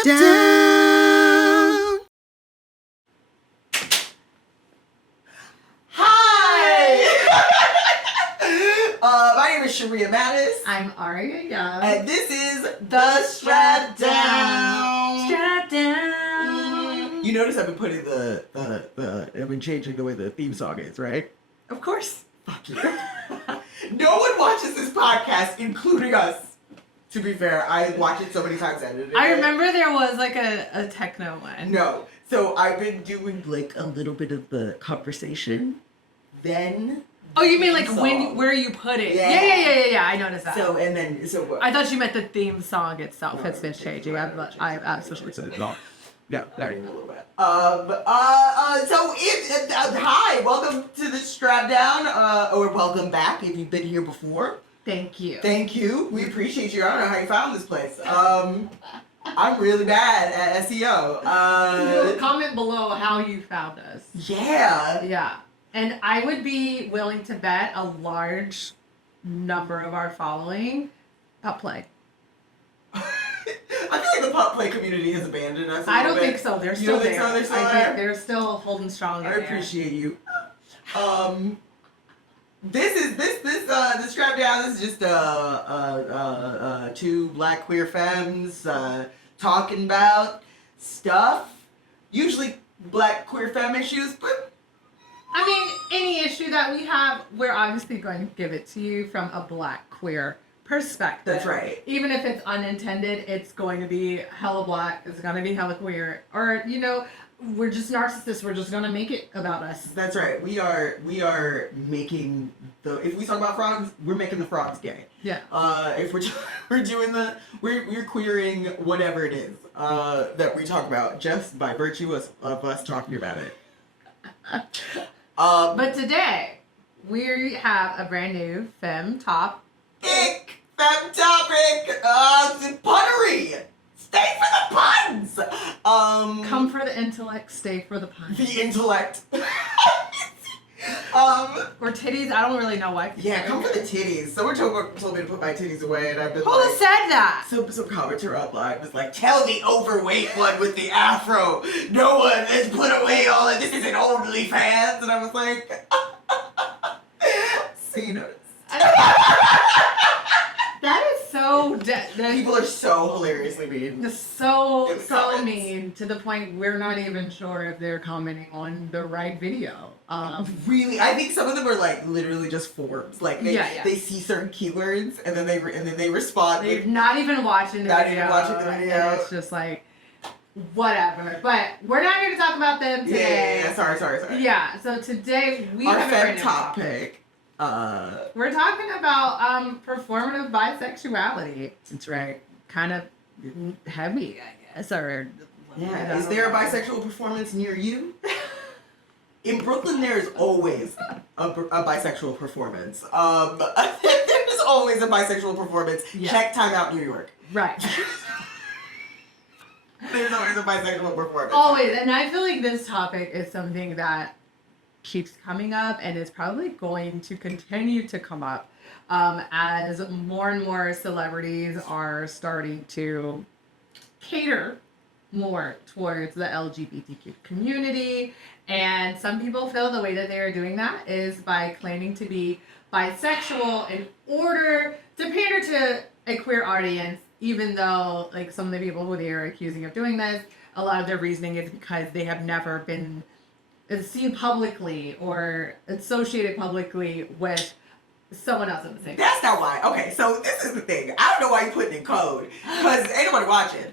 Strapdown. Hi! My name is Sharia Mattis. I'm Aria Young. And this is the Strapdown. Strapdown. You notice I've been putting I've been changing the way the theme song is, right? Of course. Fuck you. No one watches this podcast, including us. To be fair, I watch it so many times edited. I remember there was like a techno one. No. So I've been doing like a little bit of the conversation. Then. Oh, you mean like where you put it? Yeah. I noticed that. So what? I thought you meant the theme song itself has been changing. I especially said no. Yeah, there you go. Hi, welcome to the Strapdown, or welcome back if you've been here before. Thank you. Thank you. We appreciate you. I don't know how you found this place. I'm really bad at SEO. Comment below how you found us. Yeah. Yeah. And I would be willing to bet a large number of our following pup play. I feel like the pup play community has abandoned us. I don't think so. They're still there. They're still I there? think they're still holding strong. I appreciate you. The Strapdown. This is just two black queer femmes talking about stuff. Usually black queer femme issues, but I mean, any issue that we have, we're obviously going to give it to you from a black queer perspective. That's right. Even if it's unintended, it's going to be hella black. It's going to be hella queer, or we're just narcissists. We're just gonna make it about us. That's right. We are making if we talk about frogs, we're making the frogs gay. Yeah. If we're doing we're queering whatever it is that we talk about just by virtue of us talking about it. But today we have a brand new femme topic. Punnery. Stay for the puns! Come for the intellect, stay for the puns. The intellect. Or titties, I don't really know why. Yeah, come for the titties. Someone told me to put my titties away, and I've been Who said that? Some commenter online was like, tell the overweight one with the afro. No one has put away all of this isn't OnlyFans. And I was like, so you notice. That is so people are so hilariously mean. So mean to the point we're not even sure if they're commenting on the right video. Really, I think some of them are like literally just forms. Like they see certain keywords and then they respond. They're not even watching the video. Not even watching the video. And it's just like whatever. But we're not here to talk about them today. Yeah. Sorry. Yeah. So today we our have femme topic. We're talking about performative bisexuality. That's right. Kind of heavy, I guess. Or is there a bisexual performance near you? In Brooklyn, there's always a bisexual performance. There's always a bisexual performance. Yeah. Check Time Out New York. Right. There's always a bisexual performance. Always. And I feel like this topic is something that keeps coming up and is probably going to continue to come up as more and more celebrities are starting to cater more towards the LGBTQ community. And some people feel the way that they are doing that is by claiming to be bisexual in order to pander to a queer audience, even though like some of the people who they are accusing of doing this, a lot of their reasoning is because they have never been seen publicly or associated publicly with someone else in the same. That's not why. Okay, so this is the thing. I don't know why you putting in code because ain't nobody watching.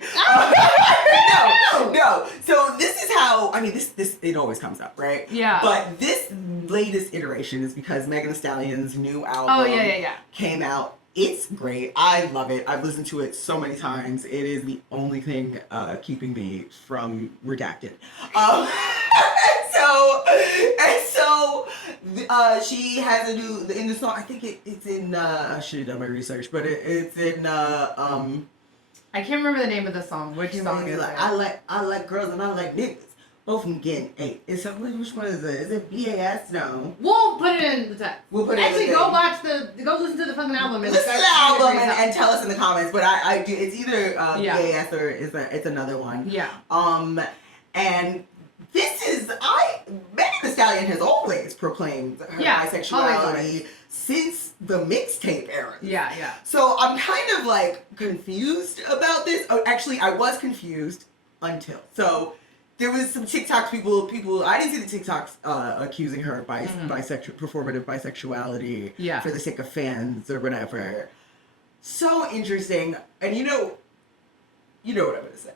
No. So this is how. I mean, this it always comes up, right? Yeah. But this latest iteration is because Megan Thee Stallion's new album came out. It's great. I love it. I've listened to it so many times. It is the only thing keeping me from Redacted. So she has a new in the song. I think it's in. I should have done my research, but it's in. I can't remember the name of the song. Which song is it? I like girls and I like niggas. both of them getting 8. Which one is it? Is it BAS? No. We'll put it in the text. We'll put it Actually, in the go listen to the fucking album. Listen to the album and tell us in the comments. But I do. It's either BAS or it's another one. Yeah. And this is Megan Thee Stallion has always proclaimed her bisexuality since the mixtape era. Yeah. So I'm kind of like confused about this. Oh, actually, I was confused until there was some TikToks. People. I didn't see the TikToks accusing her of performative bisexuality for the sake of fans or whatever. So interesting, and you know what I'm gonna say.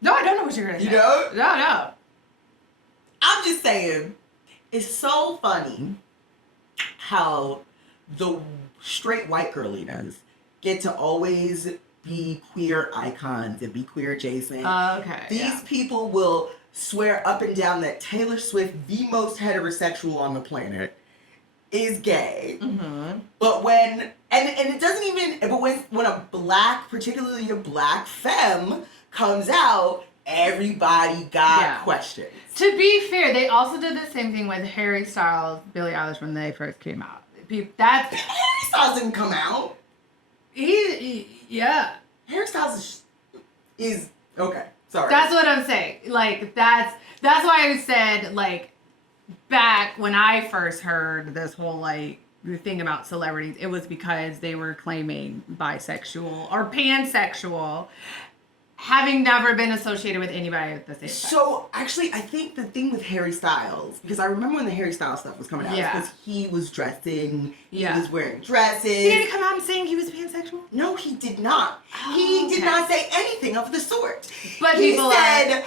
No, I don't know what you're gonna say. You know? No. I'm just saying, it's so funny how the straight white girlinas get to always be queer icons and be queer adjacent. These people will swear up and down that Taylor Swift, the most heterosexual on the planet, is gay. Mm-hmm. But when it doesn't even. But when a black, particularly a black femme, comes out, everybody got questions. To be fair, they also did the same thing with Harry Styles, Billie Eilish when they first came out. Harry Styles didn't come out. Harry Styles is okay. Sorry. That's what I'm saying. Like that's why I said like back when I first heard this whole like thing about celebrities, it was because they were claiming bisexual or pansexual, having never been associated with anybody at the same time. So, actually, I think the thing with Harry Styles, because I remember when the Harry Styles stuff was coming out, because he was dressing, he was wearing dresses. He didn't come out and saying he was pansexual? No, he did not. He did not say anything of the sort. But he said,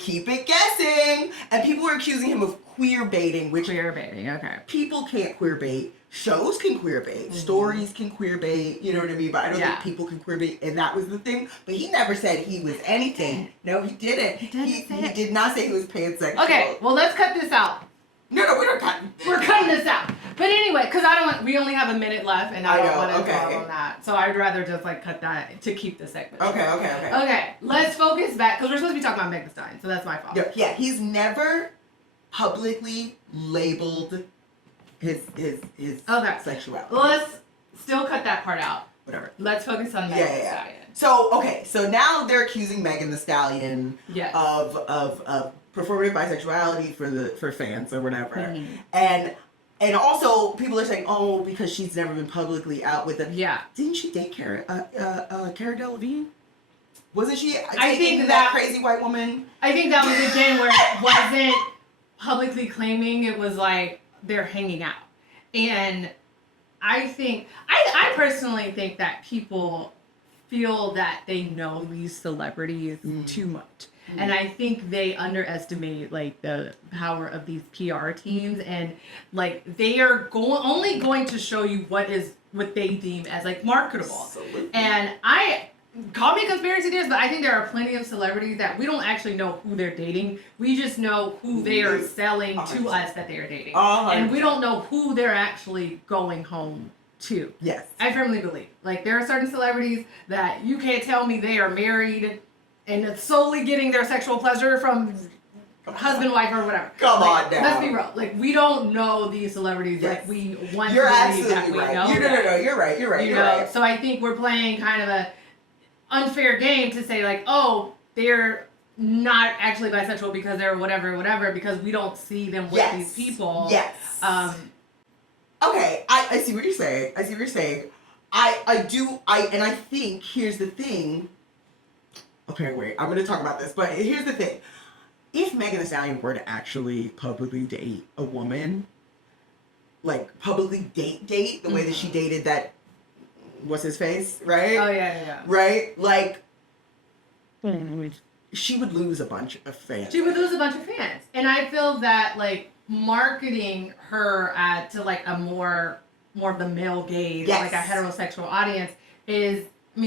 keep it guessing. And people were accusing him of queer baiting, which... Queer baiting, okay. People can't queer bait. Shows can queer bait. Mm-hmm. Stories can queer bait. You know what I mean? But I don't think people can queer bait. And that was the thing. But he never said he was anything. No, he didn't. He did not say he was pansexual. Okay, well, let's cut this out. No, we don't cut. We're cutting this out. But anyway, because we only have a minute left, and I don't want to dwell on that. So I'd rather just like cut that to keep the segment. Okay, let's focus back, because we're supposed to be talking about Megan Thee Stallion, so that's my fault. Yeah, he's never publicly labeled his sexuality. Well, let's still cut that part out. Whatever. Let's focus on Megan Thee Stallion. So now they're accusing Megan Thee Stallion of performative bisexuality for fans or whatever. Mm-hmm. And also people are saying, because she's never been publicly out with them. Yeah. Didn't she date Cara Delevingne? Wasn't she dating that crazy white woman? I think that was again where it wasn't publicly claiming, it was like they're hanging out. And I think, I personally think that people feel that they know these celebrities too much. Mm. And I think they underestimate like the power of these PR teams, and like they are only going to show you what they deem as like marketable. Absolutely. And call me conspiracy theorist, but I think there are plenty of celebrities that we don't actually know who they're dating. We just know who they are selling to us that they are dating. And we don't know who they're actually going home to. Yes. I firmly believe. Like, there are certain celebrities that you can't tell me they are married and solely getting their sexual pleasure from husband, wife, or whatever. Come on now. Let's be real. Like, we don't know these celebrities like we want You're to believe that absolutely we right. know. No, you're right. You're right. So I think we're playing kind of a unfair game to say like, they're not actually bisexual because they're whatever, because we don't see them with these people. Yes. Okay, I see what you're saying. I think here's the thing. Okay, wait, I'm gonna talk about this, but here's the thing. If Megan Thee Stallion were to actually publicly date a woman, like publicly date the way that she dated that, what's his face, right? Oh, yeah. Right? Like, she would lose a bunch of fans. And I feel that, like, marketing her to, like, a more of the male gaze, like a heterosexual audience is,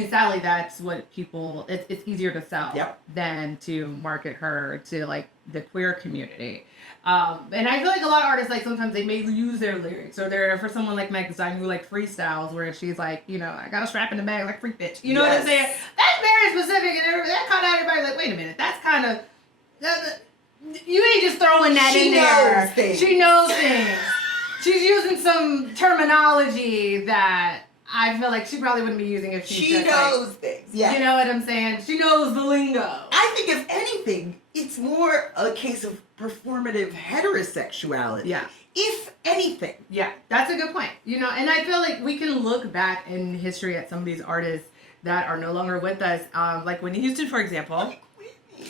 sadly, that's what people, it's easier to sell than to market her to, like, the queer community. And I feel like a lot of artists, like, sometimes they may use their lyrics, or they're for someone like Megan Thee Stallion who like freestyles where she's like, I got a strap in the bag like freak bitch. You know what I'm saying? That's very specific, and that kind of everybody's like, wait a minute, that's kind of You ain't just throwing that in there. She knows things. She's using some terminology that I feel like she probably wouldn't be using if she knows things. Yeah, you know what I'm saying? She knows the lingo. I think if anything, it's more a case of performative heterosexuality. Yeah. If anything. Yeah, that's a good point. You know, and I feel like we can look back in history at some of these artists that are no longer with us. Like Whitney Houston, for example.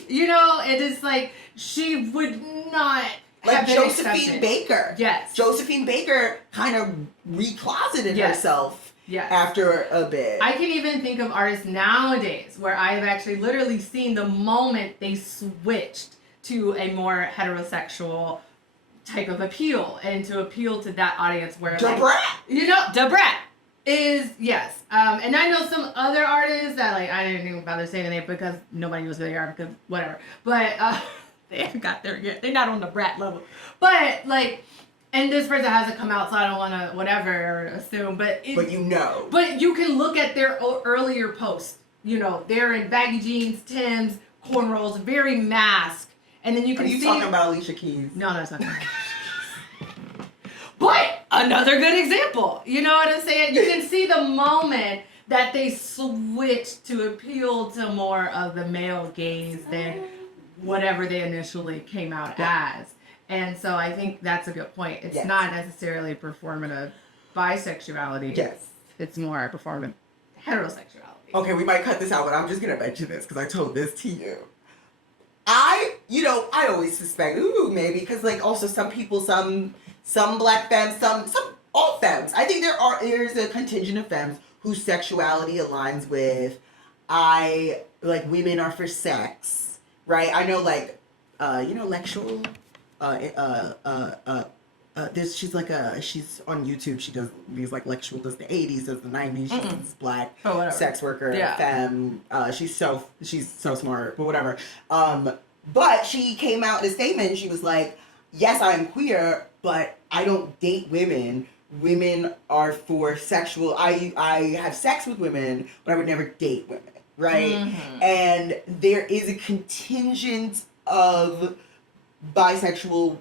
You know, it is like she would not like Josephine Baker. Yes. Josephine Baker kind of recloseted herself after a bit. I can even think of artists nowadays where I have actually literally seen the moment they switched to a more heterosexual type of appeal and to appeal to that audience where Da Brat. Like, you know, Da Brat is yes. And I know some other artists that like I didn't even bother saying it because nobody knows who they are because whatever. But they haven't got there yet. They're not on the Brat level. But like, and this person hasn't come out, so I don't want to whatever assume. But you know. But you can look at their earlier posts. You know, they're in baggy jeans, Timbs, cornrows, very masked, and then you can see. Are you talking about Alicia Keys? No, that's not. But another good example. You know what I'm saying? You can see the moment that they switched to appeal to more of the male gaze than whatever they initially came out as. And so I think that's a good point. It's not necessarily performative bisexuality. Yes. It's more performative heterosexuality. Okay, we might cut this out, but I'm just going to mention this because I told this to you. I always suspect, maybe, because like also some people, some black femmes, some all femmes. I think there's a contingent of femmes whose sexuality aligns with, women are for sex, right? I know Lexual, she's on YouTube. She does these Lexual does the 80s, does the 90s. She's this black sex worker, femme. She's so smart, but whatever. But she came out in a statement and she was like, yes, I am queer, but I don't date women. Women are for sexual. I have sex with women, but I would never date women, right? Mm-hmm. And there is a contingent of bisexual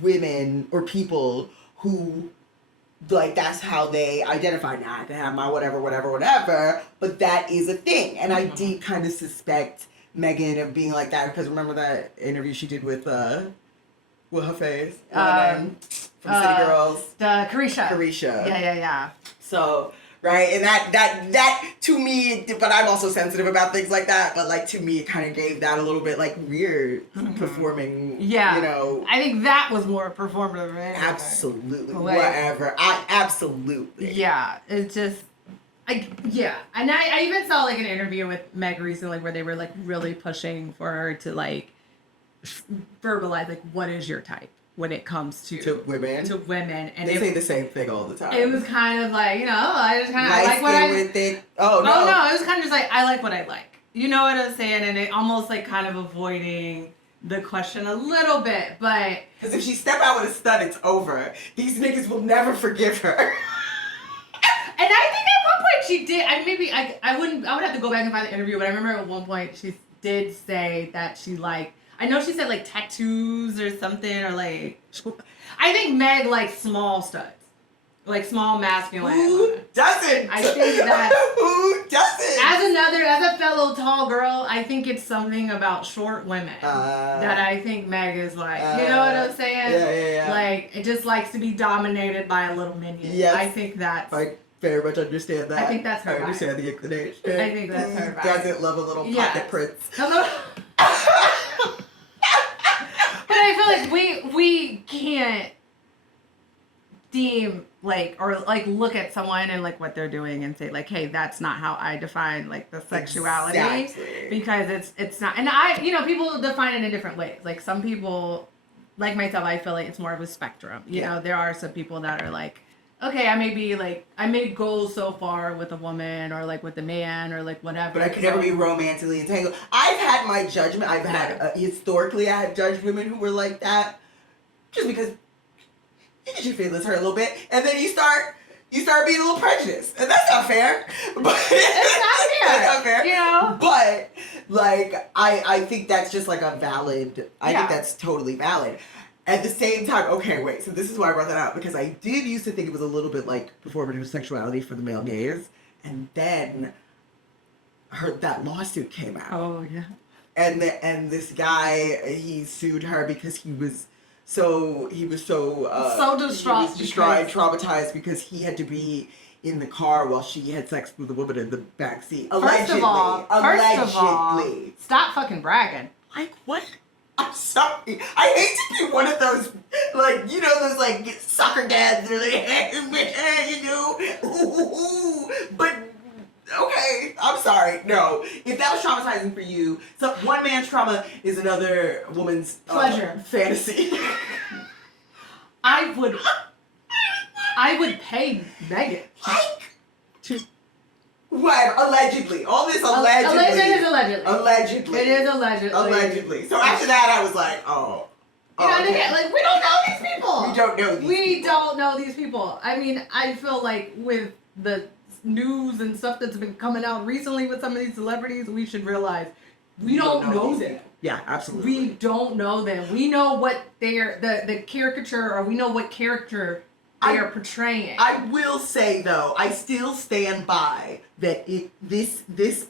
women or people who that's how they identify. Now I can have my whatever, but that is a thing. And I did kind of suspect Megan of being like that because remember that interview she did with her face? From City Girls? Carisha. Yeah. So, right, and that to me, but I'm also sensitive about things like that, but to me it kind of gave that a little bit weird performing, I think that was more performative. Absolutely. Whatever. Absolutely. Yeah, it's just, and I even saw an interview with Meg recently where they were really pushing for her to verbalize what is your type when it comes to women, and they say the same thing all the time. It was kind of I just kind of like what I think. It was kind of just I like what I like. You know what I'm saying? And it almost kind of avoiding the question a little bit, but because if she step out with a stud, it's over. These niggas will never forgive her. And I think at one point she did. I would have to go back and find the interview, but I remember at one point she did say that she I know she said tattoos or something or I think Meg likes small studs. Small masculine. Who doesn't? I think that who doesn't? As a fellow tall girl, I think it's something about short women that I think Meg is you know what I'm saying? Yeah. It just likes to be dominated by a little minion. Yes. I think that's very much understand that. I think that's her vibe. I understand the inclination. I think that's her vibe. Doesn't love a little pocket prince. But I feel we can't deem or look at someone and what they're doing and say hey, that's not how I define the sexuality. Exactly. Because it's not. And people define it in different ways. Some people, like myself, I feel it's more of a spectrum. You know, there are some people that are okay, I may go so far with a woman or with a man or whatever. But I could never be romantically entangled. I've had my judgment. I've had, historically, I have judged women who were like that. Just because you get your feelings hurt a little bit. And then you start you start being a little prejudiced, and that's not fair. But it's not fair. That's not fair. You know. But like, I think that's just like a valid. I think that's totally valid. At the same time, okay, wait. So this is why I brought that up, because I did used to think it was a little bit like performative sexuality for the male gaze, and then that lawsuit came out. Oh yeah. And this guy, he sued her because he was so distraught, traumatized because he had to be in the car while she had sex with a woman in the backseat. First of all, stop fucking bragging. Like, what? I'm sorry. I hate to be one of those, like, you know, those, like, soccer dads that are like, hey, you know, ooh, but, okay, I'm sorry. No. If that was traumatizing for you, so one man's trauma is another woman's pleasure. Fantasy. I would pay Megan. Like, what? Allegedly. All this allegedly. It is allegedly. Allegedly. It is allegedly. Allegedly. So after that, I was like, oh. You know, again, like, we don't know these people. We don't know these people. We don't know these people. I mean, I feel like with the news and stuff that's been coming out recently with some of these celebrities, we should realize we don't know them. Yeah, absolutely. We don't know them. We know what they're, the caricature, or we know what character they are portraying. I will say, though, I still stand by that this thing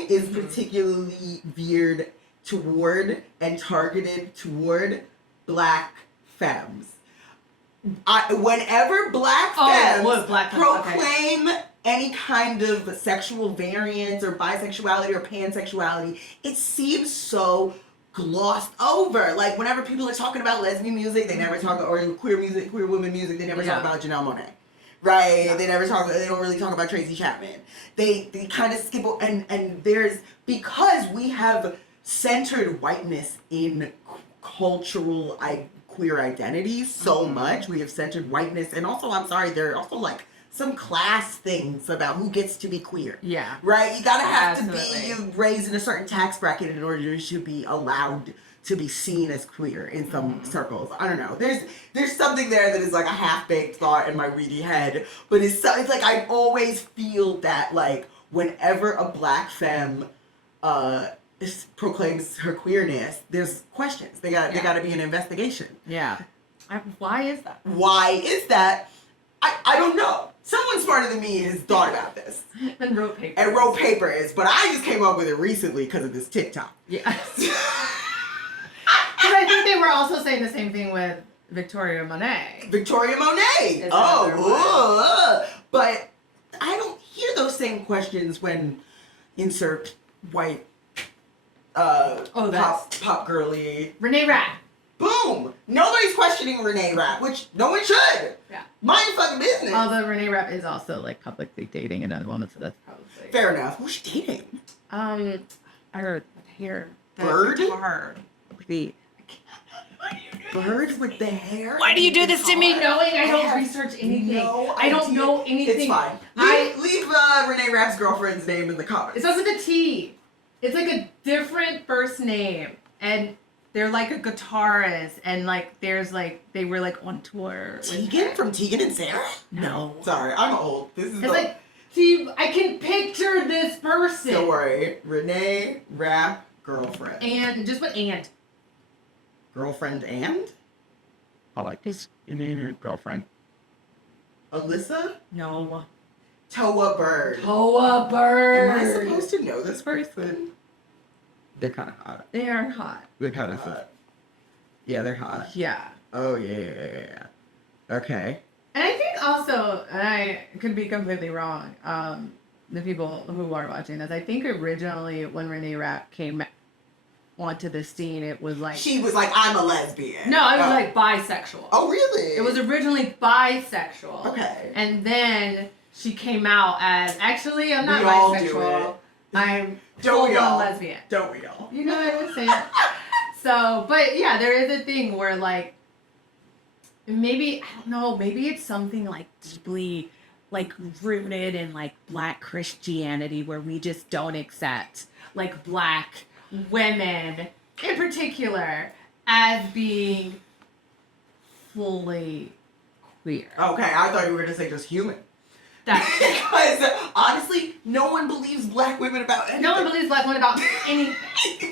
is particularly veered toward and targeted toward Black femmes. Whenever Black femmes proclaim any kind of sexual variance or bisexuality or pansexuality, it seems so glossed over. Like, whenever people are talking about lesbian music, they never talk, or queer music, queer women music, they never talk about Janelle Monáe. Right? Yeah. They don't really talk about Tracy Chapman. They kind of skip, and there's, because we have centered whiteness in cultural queer identity so much, we have centered whiteness, and also, I'm sorry, there are also like some class things about who gets to be queer. Yeah. Right? You gotta have to be raised in a certain tax bracket in order to be allowed to be seen as queer in some circles. I don't know. There's something there that is like a half-baked thought in my weedy head, but it's like I always feel that, like, whenever a Black femme proclaims her queerness, there's questions. They gotta be an investigation. Yeah. Why is that? Why is that? I don't know. Someone smarter than me has thought about this. And wrote papers. But I just came up with it recently because of this TikTok. Yeah. Because I think they were also saying the same thing with Victoria Monet. But I don't hear those same questions when insert white pop girly. Renee Rapp. Boom! Nobody's questioning Renee Rapp, which no one should. Yeah. Mind fucking business. Although Renee Rapp is also like publicly dating another woman, so that's probably fair enough. Who's she dating? I heard hair. Bird? Bird with the hair? Why do you do this to me knowing I don't research anything? I don't know anything. It's fine. Leave Renee Rapp's girlfriend's name in the comments. It starts with a T. It's like a different first name. And they're like a guitarist, and like there's like they were like on tour. Tegan from Tegan and Sarah? No. Sorry, I'm old. It's like, see, I can picture this person. Don't worry. Renee Rapp girlfriend. And just what and? Girlfriend and? I like this Indian girlfriend. Alyssa? No. Toa Bird. Am I supposed to know this person? They're kind of hot. They are hot. They're kind of hot. Yeah, they're hot. Yeah. Oh, yeah. Okay. And I think also, and I could be completely wrong, the people who are watching this, I think originally when Renee Rapp came onto the scene, it was like... She was like, I'm a lesbian. No, it was like bisexual. Oh, really? It was originally bisexual. Okay. And then she came out as, actually, I'm not bisexual. I'm full-on lesbian. Don't we all? You know what I'm saying? So, but yeah, there is a thing where like, maybe, I don't know, maybe it's something like deeply like rooted in like Black Christianity where we just don't accept like Black women in particular as being fully queer. Okay, I thought you were going to say just human. Because honestly, no one believes black women about anything. No one believes black women about anything.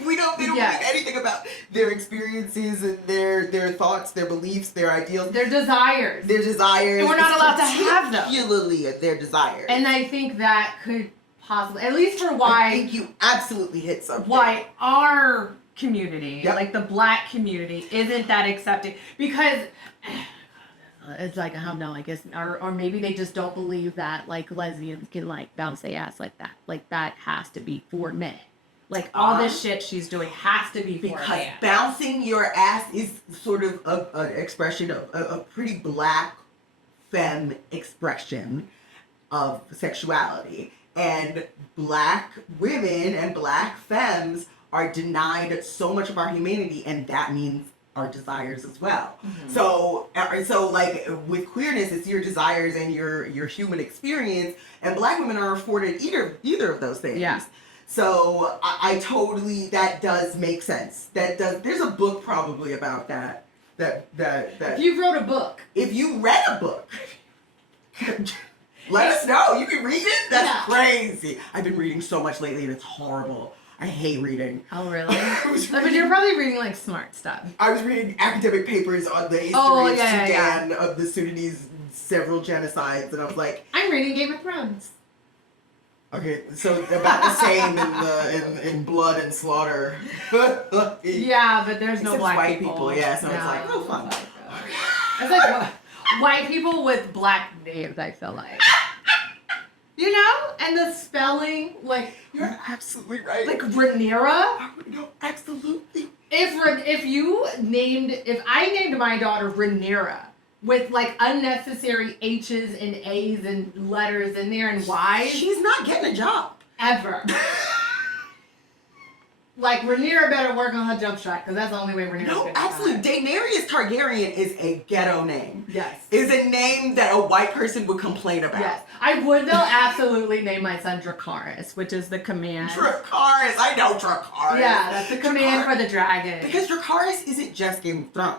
We don't believe anything about their experiences and their thoughts, their beliefs, their ideals. Their desires. And we're not allowed to have them. Particularly their desires. And I think that could possibly, at least for why... I think you absolutely hit something. Why our community, like the black community, isn't that accepting. Because... It's like, I don't know, I guess, or maybe they just don't believe that, like, lesbians can, like, bounce their ass like that. Like, that has to be for men. Like, all this shit she's doing has to be for men. Because bouncing your ass is sort of an expression of a pretty black femme expression of sexuality. And black women and black femmes are denied so much of our humanity, and that means our desires as well. Mm-hmm. So like with queerness, it's your desires and your human experience, and black women are afforded either of those things. Yeah. So I totally, that does make sense. There's a book probably about that. If you wrote a book. If you read a book. Let us know. You can read it? That's crazy. I've been reading so much lately and it's horrible. I hate reading. Oh, really? But you're probably reading, like, smart stuff. I was reading academic papers on the history of Sudan, of the Sudanese several genocides, and I was like... I'm reading Game of Thrones. Okay, so about the same in blood and slaughter. Yeah, but there's no black white people. Yeah, so it's like, oh, fun. It's like white people with black names, I feel like. You know? And the spelling, like... You're absolutely right. Like Rhaenyra? No, absolutely. If I named my daughter Rhaenyra with, like, unnecessary H's and A's and letters in there and Y's... She's not getting a job. Ever. Like, Rhaenyra better work on her jump shot, because that's the only way Rhaenyra's gonna absolutely. Daenerys Targaryen is a ghetto name. Yes. Is a name that a white person would complain about. Yes. I would, though, absolutely name my son Dracarys, which is the command. Dracarys. I know Dracarys. Yeah, that's the command for the dragon. Because Dracarys isn't just Game of Thrones.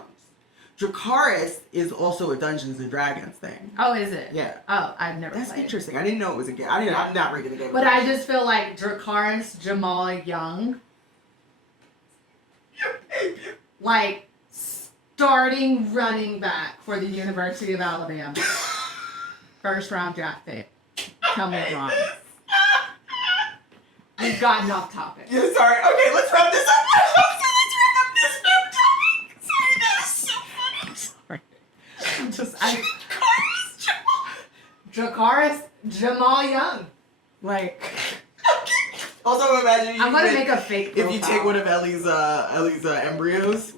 Dracarys is also a Dungeons and Dragons thing. Oh, is it? Yeah. Oh, I've never That's played. interesting. I didn't know it was a game. I'm not reading the game. But I just feel like Dracarys Jamal Young... Like, starting running back for the University of Alabama. First round draft pick. Tell me wrong. We've gotten off topic. Yeah, sorry. Okay, let's wrap this up. Let's wrap up this topic. Sorry, that is so funny. Sorry. Dracarys Jamal Young. Like... Also, imagine I'm gonna make a fake profile. If you take one of Ellie's embryos,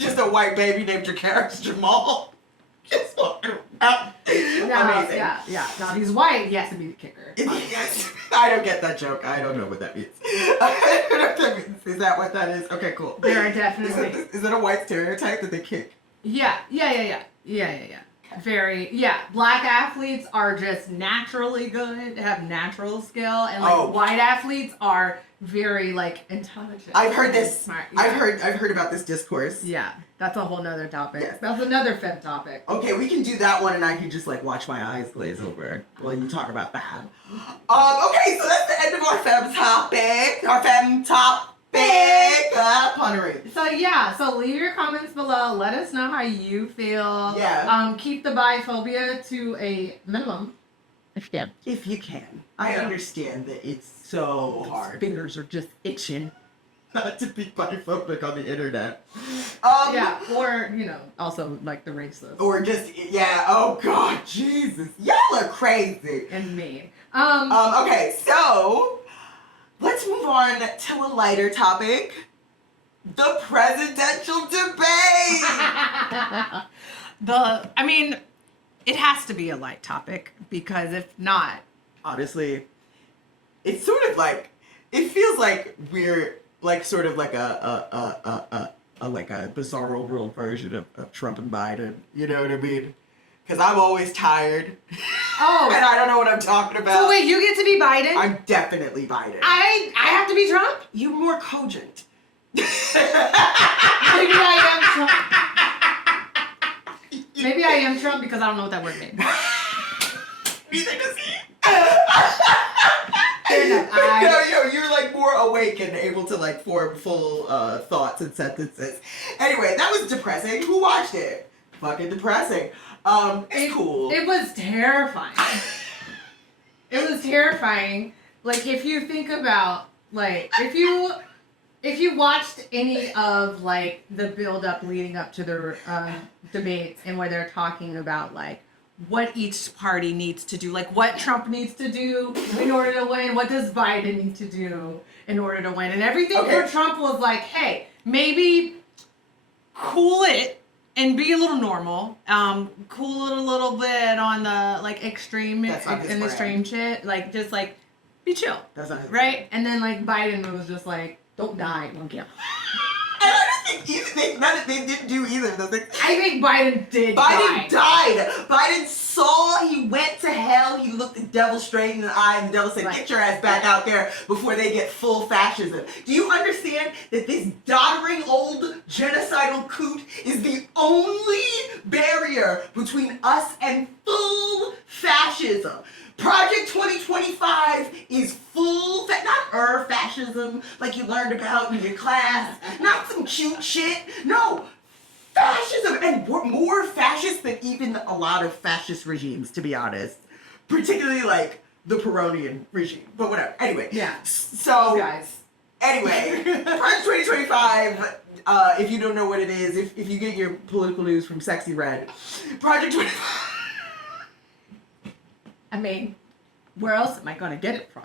just a white baby named Dracarys Jamal. Just amazing. Yeah. Now he's white. He has to be the kicker. I don't get that joke. I don't know what that means. Is that what that is? Okay, cool. There are definitely. Is that a white stereotype that they kick? Yeah. Black athletes are just naturally good, have natural skill, and like white athletes are very like intelligent. I've heard this. Smart. Yeah. I've heard about this discourse. Yeah, that's a whole nother topic. Yes. That's another femme topic. Okay, we can do that one, and I can just like watch my eyes glaze over while you talk about that. Okay, so that's the end of our femme topic. Our femme topic. Punnery. So leave your comments below. Let us know how you feel. Yeah. Keep the biphobia to a minimum. If you can. I understand that it's so hard. Fingers are just itching. Not to be biphobic on the internet. Or, also like the racist. Or just, oh God, Jesus. Y'all are crazy. And me. Okay, so... let's move on to a lighter topic. The presidential debate! It has to be a light topic, because if not... honestly, it's sort of like, it feels like we're like sort of like a bizarro world version of Trump and Biden. You know what I mean? Because I'm always tired. Oh. And I don't know what I'm talking about. So wait, you get to be Biden? I'm definitely Biden. I have to be Trump? You're more cogent. Maybe I am Trump. Maybe I am Trump because I don't know what that word means. Neither does he. No, you're like more awake and able to like form full thoughts and sentences. Anyway, that was depressing. Who watched it? Fucking depressing. It's cool. It was terrifying. It was terrifying. Like, if you think about, like, if you watched any of, like, the build-up leading up to the debates and where they're talking about, like, what each party needs to do, like, what Trump needs to do in order to win, what does Biden need to do in order to win, and everything for Trump was like, hey, maybe cool it and be a little normal, cool it a little bit on the, like, extreme shit, like, just, like, be chill. That's not his right? brand. And then, like, Biden was just like, don't die, don't kill. And I don't think they didn't do either of those things. I think Biden did Biden died. Biden he went to hell, he looked the devil straight in the eye, and the devil said, get your ass back out there before they get full fascism. Do you understand that this doddering old genocidal coot is the only barrier between us and full fascism? Project 2025 is full, not fascism like you learned about in your class, not some cute shit. No, fascism, and we're more fascist than even a lot of fascist regimes, to be honest. Particularly like the Peronian regime, but whatever. Anyway, yeah. So, guys. Anyway, Project 2025. If you don't know what it is, if you get your political news from Sexy Red, Project 2025. I mean, where else am I going to get it from?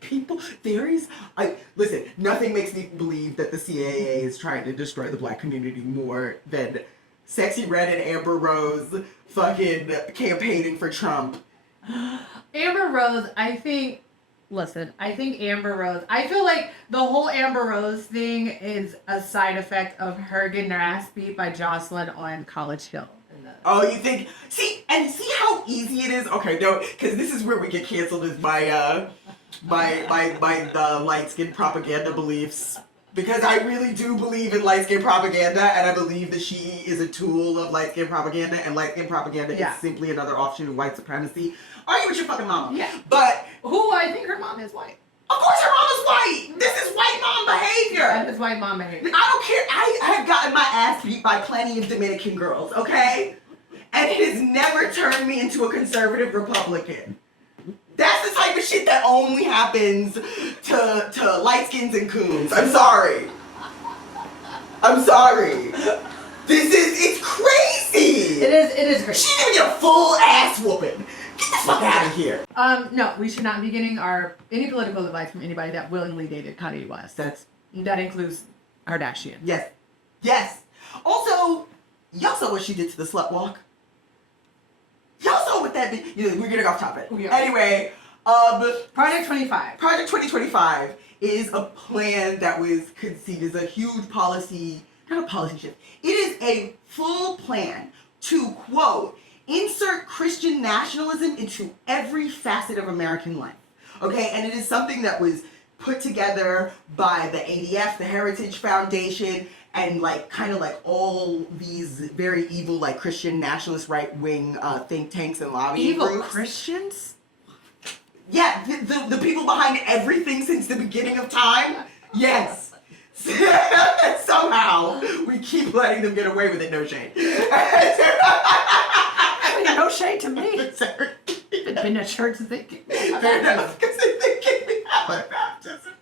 People, theories. Listen, nothing makes me believe that the CAA is trying to destroy the black community more than Sexy Red and Amber Rose fucking campaigning for Trump. Amber Rose, I think Amber Rose, I feel like the whole Amber Rose thing is a side effect of her getting her ass beat by Jocelyn on College Hill. Oh, you think? See how easy it is? Okay, no, because this is where we get canceled is my light-skinned propaganda beliefs. Because I really do believe in light-skinned propaganda, and I believe that she is a tool of light-skinned propaganda, and light-skinned propaganda is simply another offshoot of white supremacy. Argue with your fucking mama. Yeah. But who I think her mom is white. Of course her mom is white! This is white mom behavior! That is white mom behavior. I don't care. I have gotten my ass beat by plenty of Dominican girls, okay? And it has never turned me into a conservative Republican. That's the type of shit that only happens to light-skins and coons. I'm sorry. It's crazy! It is crazy. She didn't get a full ass whooping. Get the fuck out of here. No, we should not be getting any political advice from anybody that willingly dated Kanye West. That includes Kardashian. Yes. Also, y'all saw what she did to the slut walk. Y'all saw what that did. We're getting off topic. Anyway, Project 25. Project 2025 is a plan that was conceived as a huge policy, not a policy shift. It is a full plan to, quote, insert Christian nationalism into every facet of American life. Okay, and it is something that was put together by the ADF, the Heritage Foundation, and kind of all these very evil, Christian nationalist right-wing think tanks and lobbying groups. Evil Christians? Yeah, the people behind everything since the beginning of time. Yes. Somehow we keep letting them get away with it. No shade. No shade to me. Been to church thinking. Fair enough, because they kicked me out of baptism.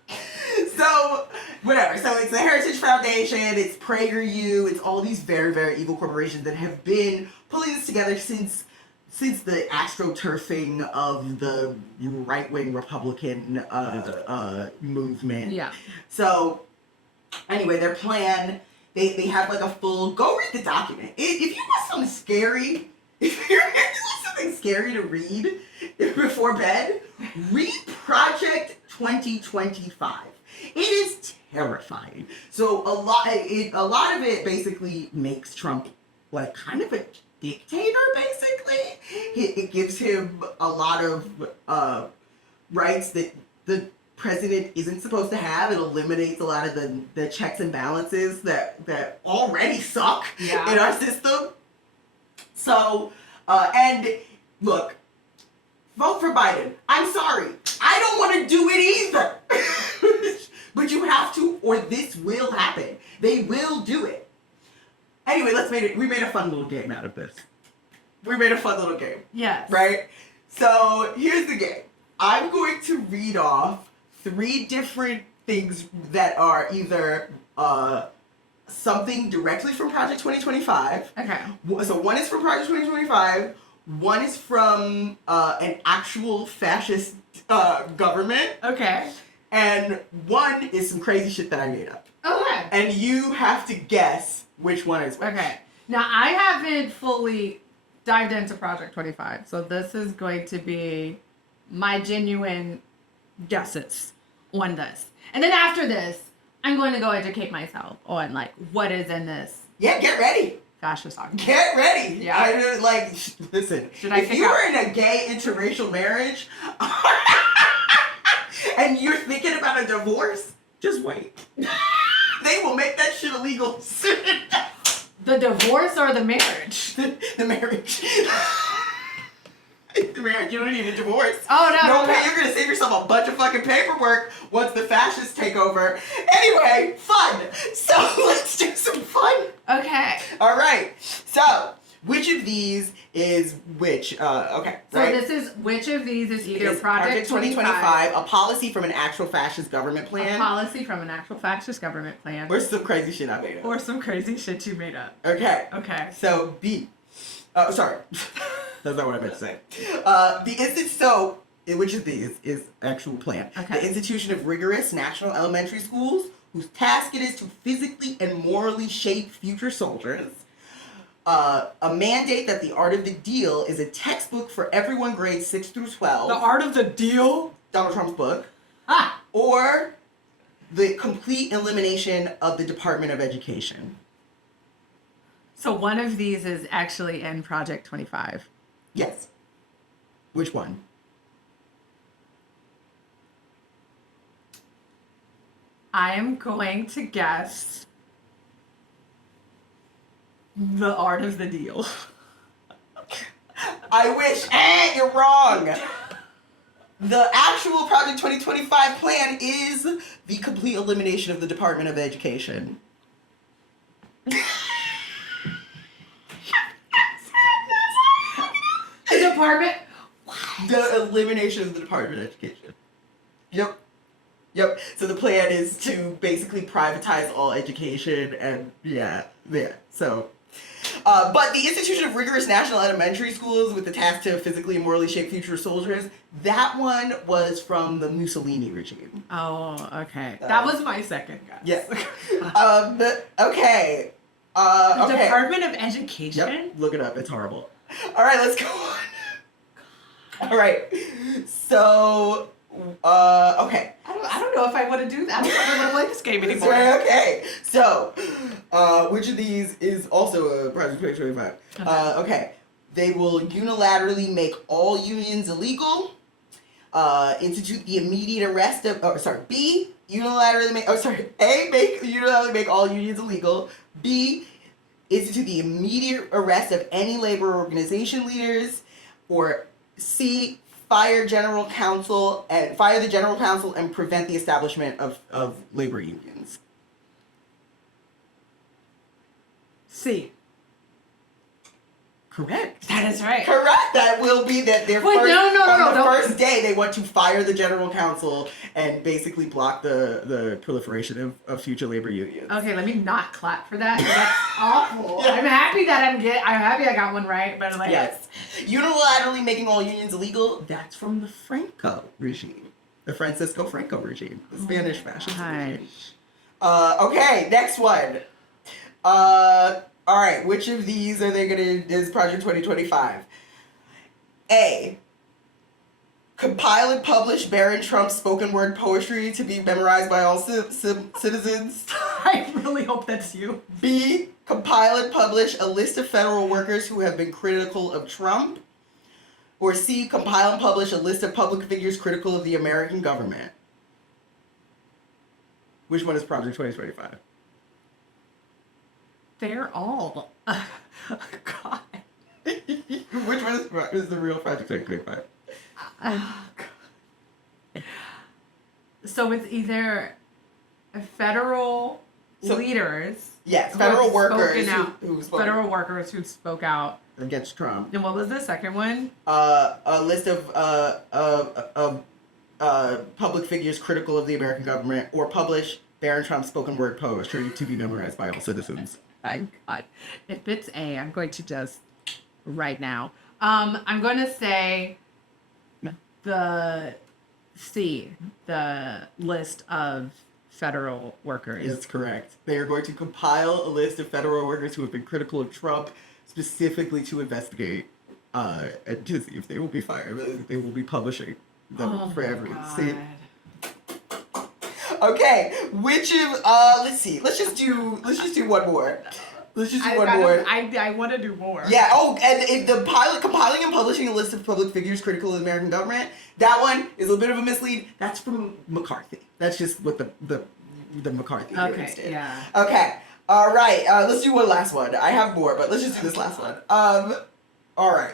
So, whatever. So it's the Heritage Foundation, it's PragerU, it's all these very, very evil corporations that have been pulling this together since the astroturfing of the right-wing Republican movement. Yeah. So, anyway, their plan, they have a full, go read the document. If you want something scary, if you want something scary to read before bed, read Project 2025. It is terrifying. So a lot of it basically makes Trump kind of a dictator, basically. It gives him a lot of rights that the president isn't supposed to have. It eliminates a lot of the checks and balances that already suck in our system. So, and look, vote for Biden. I'm sorry. I don't want to do it either. But you have to, or this will happen. They will do it. Anyway, we made a fun little game out of this. We made a fun little game. Yes. Right? So, here's the game. I'm going to read off 3 different things that are either something directly from Project 2025. Okay. So one is from Project 2025. One is from an actual fascist government. Okay. And one is some crazy shit that I made up. Okay. And you have to guess which one is which. Okay. Now, I haven't fully dived into Project 25, so this is going to be my genuine guesses on this. And then after this, I'm going to go educate myself on, like, what is in this Yeah, get ready. fascist document. Get ready. Yeah. Listen, Should I if pick you up? were in a gay interracial marriage and you're thinking about a divorce, just wait. They will make that shit illegal soon enough. The divorce or the marriage? The marriage. The marriage, you don't need a divorce. Oh, no. Okay, you're gonna save yourself a bunch of fucking paperwork once the fascists take over. Anyway, fun. So let's do some fun. Okay. All right. So which of these is which? Okay. So right? this is, which of these is either Is Project 2025, a policy from an actual fascist government a plan, policy from an actual fascist government plan, or some crazy shit I made up? or some crazy shit you made up. Okay. Okay. So B. Sorry. That's not what I meant to say. Which of these is actual plan? Okay. The institution of rigorous national elementary schools, whose task it is to physically and morally shape future soldiers. A mandate that the art of the deal is a textbook for everyone grades 6 through 12. The Art of the Deal? Donald Trump's book. Ah! Or the complete elimination of the Department of Education. So one of these is actually in Project 25. Yes. Which one? I am going to guess the Art of the Deal. I wish. You're wrong. The actual Project 2025 plan is the complete elimination of the Department of Education. The department? The elimination of the Department of Education. Yep. So the plan is to basically privatize all education and yeah. So, but the institution of rigorous national elementary schools with the task to physically and morally shape future soldiers, that one was from the Mussolini regime. Oh, okay. That was my second guess. Yes. Okay. The Okay. Department of Education? Yep. Look it up. It's horrible. All right, let's go on. All right. So, okay. I don't know if I want to do that. I don't know if I want to play this game anymore. Okay. So, which of these is also a Project 2025? Okay. They will unilaterally make all unions illegal. Institute the immediate arrest of. B. Unilaterally make. Unilaterally make all unions illegal. B. Institute the immediate arrest of any labor organization leaders. Or C. Fire the general counsel and prevent the establishment of labor unions. C. Correct. That is right. Correct. That will be that their Wait, no. first day they want to fire the general counsel and basically block the proliferation of future labor unions. Okay, let me not clap for that. That's awful. Yeah. I'm happy I got one right, but like Yes. Unilaterally making all unions illegal, that's from the Franco regime. The Francisco Franco regime. The Spanish fascist regime. Okay, next one. All right, which of these is Project 2025? A. Compile and publish Barron Trump's spoken word poetry to be memorized by all citizens. I really hope that's you. B. Compile and publish a list of federal workers who have been critical of Trump. Or C. Compile and publish a list of public figures critical of the American government. Which one is Project 2025? They're all. God. Which one is the real Project 2025? So it's either federal leaders. Yes, federal workers who spoke federal workers who spoke out against Trump. And what was the second one? A list of public figures critical of the American government, or publish Barron Trump's spoken word poetry to be memorized by all citizens. My God. If it's A, I'm going to just right now. I'm going to say the C, the list of federal workers. That's correct. They are going to compile a list of federal workers who have been critical of Trump, specifically to investigate and to see if they will be fired. They will be publishing them for everyone to see. Okay, which of let's see. Let's just do one more. I want to do more. Yeah. Oh, and the compiling and publishing a list of public figures critical of the American government. That one is a bit of a mislead. That's from McCarthy. That's just what the McCarthy hearings did. Yeah. Okay. All right. Let's do one last one. I have more, but let's just do this last one. All right.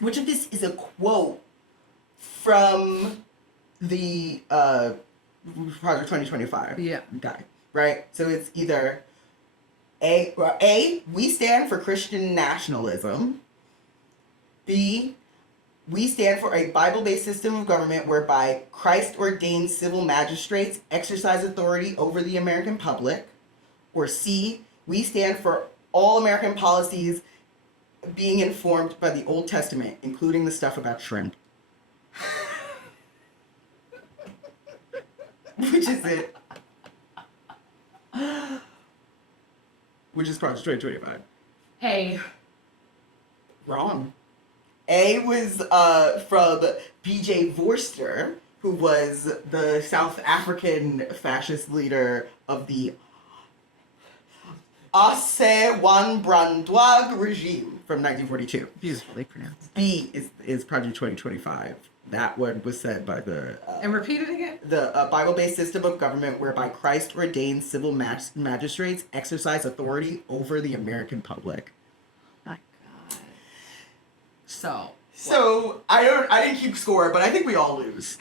Which of this is a quote from the Project 2025? Yeah. Guy. Right. So it's either A, we stand for Christian nationalism. B, we stand for a Bible-based system of government whereby Christ-ordained civil magistrates exercise authority over the American public. Or C, we stand for all American policies being informed by the Old Testament, including the stuff about shrimp. Which is it? Which is Project 2025? A. Wrong. A was from B.J. Vorster, who was the South African fascist leader of the Assewandradwag regime from 1942. Beautifully pronounced. B is Project 2025. That one was said by the... and repeat it again? The Bible-based system of government whereby Christ-ordained civil magistrates exercise authority over the American public. My God. So I didn't keep score, but I think we all lose.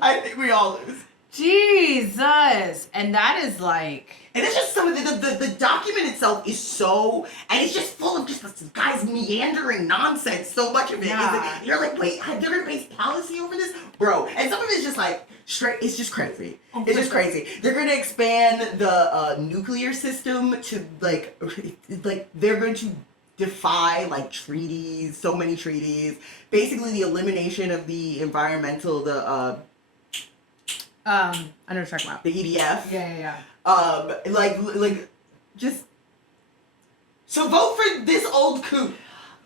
I think we all lose. Jesus. And that is like... And it's just some of the document itself is so, and it's just full of just this guy's meandering nonsense. So much of it. Yeah. You're like, wait, they're gonna base policy over this? Bro. And some of it's just like, straight, it's just crazy. It's just crazy. They're gonna expand the nuclear system to like they're going to defy like treaties, so many treaties. Basically the elimination of the environmental, I know what you're talking about. the EDF. Yeah. Like, just... So vote for this old coot.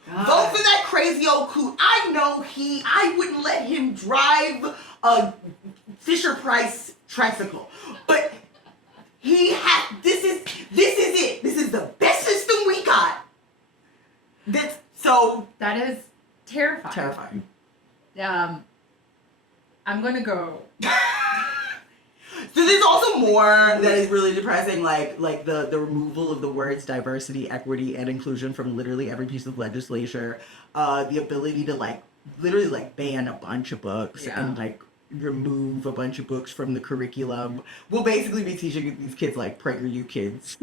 God. Vote for that crazy old coot. I wouldn't let him drive a Fisher-Price tricycle. But this is it. This is the best system we got. That is terrifying. Terrifying. I'm gonna go... So there's also more that is really depressing, like the removal of the words diversity, equity, and inclusion from literally every piece of legislature. The ability to literally ban a bunch of books and remove a bunch of books from the curriculum. We'll basically be teaching these kids PragerU kids.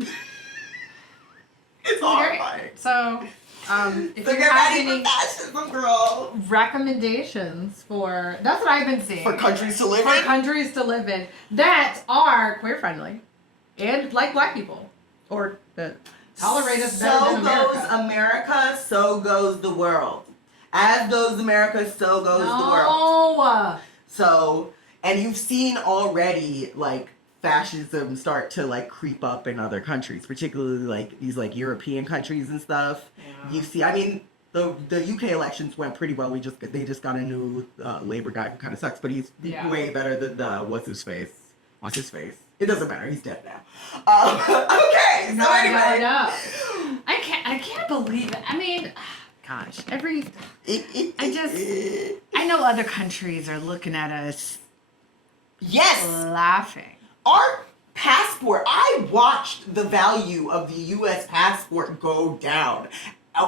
It's horrifying. So, if you have any fascism, girl. recommendations for, that's what I've been seeing. For countries to live For in? countries to live in that are queer friendly and like black people. Or that tolerate us better than America. So goes America, so goes the world. As goes America, so goes the world. No. So, and you've seen already, fascism start to creep up in other countries, particularly these European countries and stuff. Yeah. You see, I mean, the UK elections went pretty well. They just got a new Labour guy who kind of sucks, but he's way better than what's his face. It doesn't matter. He's dead now. Okay. So anyway, I can't believe it. I mean, gosh, I know other countries are looking at us. Yes. Laughing. passport, I watched the value of the U.S. passport go down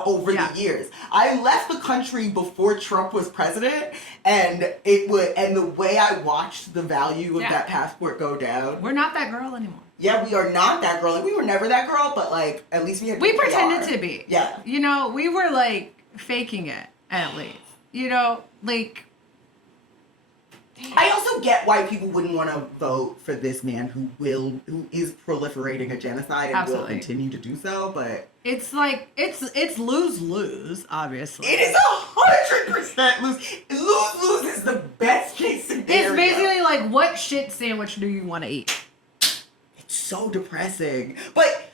over the years. I left the country before Trump was president, and the way I watched the value of that passport go down. We're not that girl anymore. Yeah, we are not that girl. Like, we were never that girl, but like at least we had. We pretended to be. Yeah. You know, we were like faking it at least. You know, like. I also get why people wouldn't want to vote for this man who is proliferating a genocide and will continue to do so, but it's like it's lose-lose, obviously. It is 100% lose. Lose-lose is the best case scenario. It's basically like, what shit sandwich do you want to eat? It's so depressing. But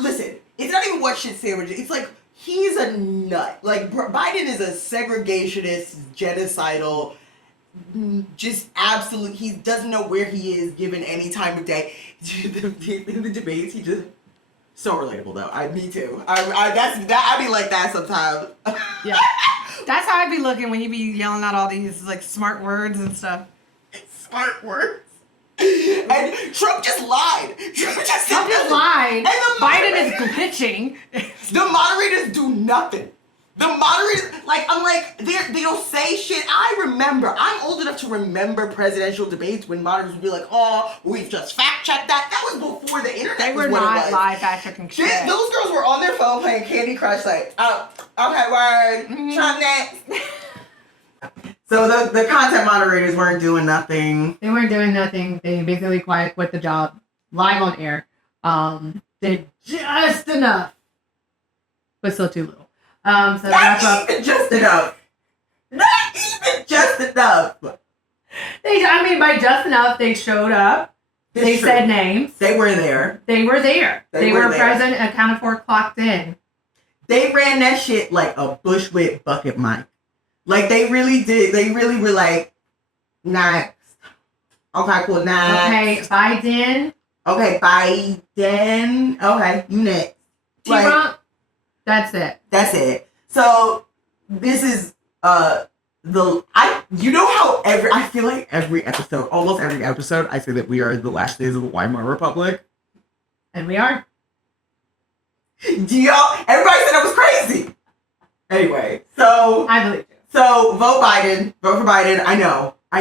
listen, it's not even what shit sandwich. It's like, he's a nut. Like, Biden is a segregationist, genocidal, just absolute. He doesn't know where he is given any time of day. In the debates, he just so relatable though. Me too. I be like that sometimes. Yeah, that's how I be looking when he be yelling out all these like smart words and stuff. Smart words. And Trump just lied. Trump just lied. And Biden is glitching. The moderators do nothing. The moderators, like, I'm like, they don't say shit. I'm old enough to remember presidential debates when moderators would be like, oh, we've just fact-checked that. That was before the internet. They were not live fact-checking shit. Those girls were on their phone playing Candy Crush, like, oh, okay, word, Trump next. So the content moderators weren't doing nothing. They weren't doing nothing. They basically quit the job live on air. Did just enough, but still too little. So not even just enough. Not even just enough. By just enough, they showed up. They said names. They were there. They were present, accounted for, clocked in. They ran that shit like a Bushwick bucket mic. Like, they really did. They really were like, next. Okay, cool, next. Okay, Biden. Okay, Biden. Okay, you next. T-Rump. That's it. So this is you know how I feel like almost every episode I say that we are in the last days of the Weimar Republic. And we are. Everybody said I was crazy. Anyway, so I believe you. So vote for Biden. I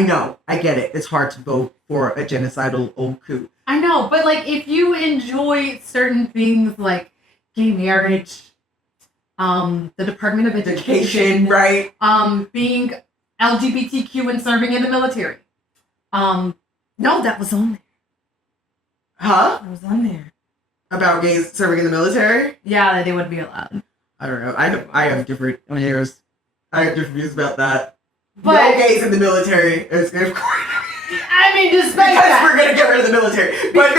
know, I get it. It's hard to vote for a genocidal old coot. I know, but like, if you enjoy certain things like gay marriage, the Department of Education, right? Being LGBTQ and serving in the military. No, that was on there. Huh? That was on there. About gays serving in the military? Yeah, that they would be allowed. I don't know. I have different views. I have different views about that. But, no gays in the military. Despite because that, we're gonna get rid of the military. But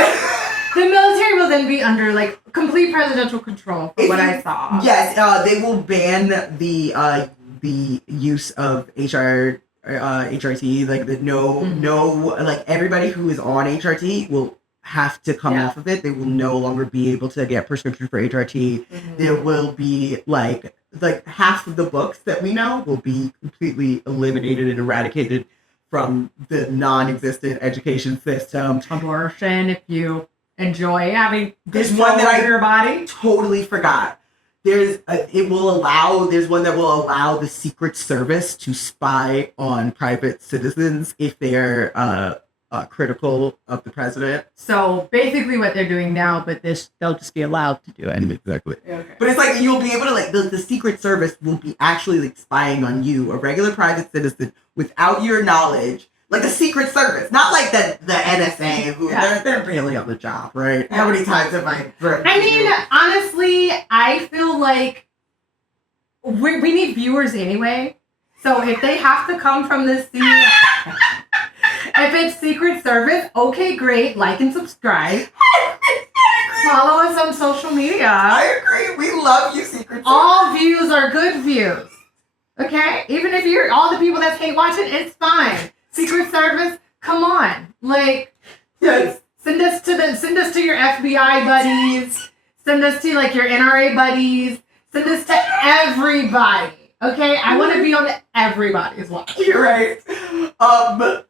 the military will then be under like complete presidential control. From what I saw. Yes, they will ban the use of HRT. Like like everybody who is on HRT will have to come off of it. They will no longer be able to get prescription for HRT. There will be like half of the books that we know will be completely eliminated and eradicated from the non-existent education system. Abortion, if you enjoy having there's one that I your body. Totally forgot. There's one that will allow the Secret Service to spy on private citizens if they're critical of the president. So basically what they're doing now, but they'll just be allowed to do it. Exactly. Okay. But it's like you'll be able to like the Secret Service will be actually like spying on you, a regular private citizen, without your knowledge. Like the Secret Service, not like the NSA, who they're barely on the job, right? Yeah. How many times have I? Honestly, I feel like we need viewers anyway. So if they have to come from this if it's Secret Service, okay, great. Like and subscribe. Follow us on social media. I agree. We love you, Secret Service. All views are good views. Okay? Even if you're all the people that hate watching, it's fine. Secret Service, come on. Like, yes. Send us to your FBI buddies. Send us to like your NRA buddies. Send us to everybody. Okay? I want to be on everybody's watch. You're right.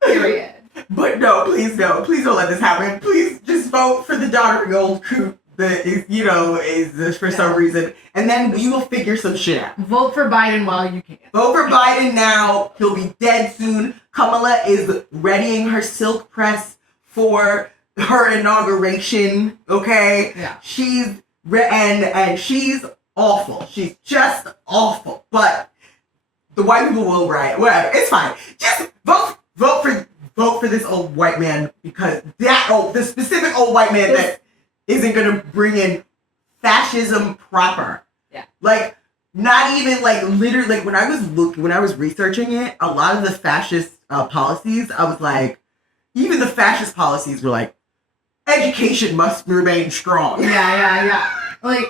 Period. But no, please no. Please don't let this happen. Please just vote for the doddering old coot that is, is for some reason. And then we will figure some shit out. Vote for Biden while you can. Vote for Biden now. He'll be dead soon. Kamala is readying her silk press for her inauguration. Okay? Yeah. She's and she's awful. She's just awful. But the white people will riot. Whatever. It's fine. Just vote for this old white man, because the specific old white man that isn't gonna bring in fascism proper. Yeah. Like, not even like literally, like when I was researching it, a lot of the fascist policies, I was like, even the fascist policies were like, education must remain strong. Yeah. Like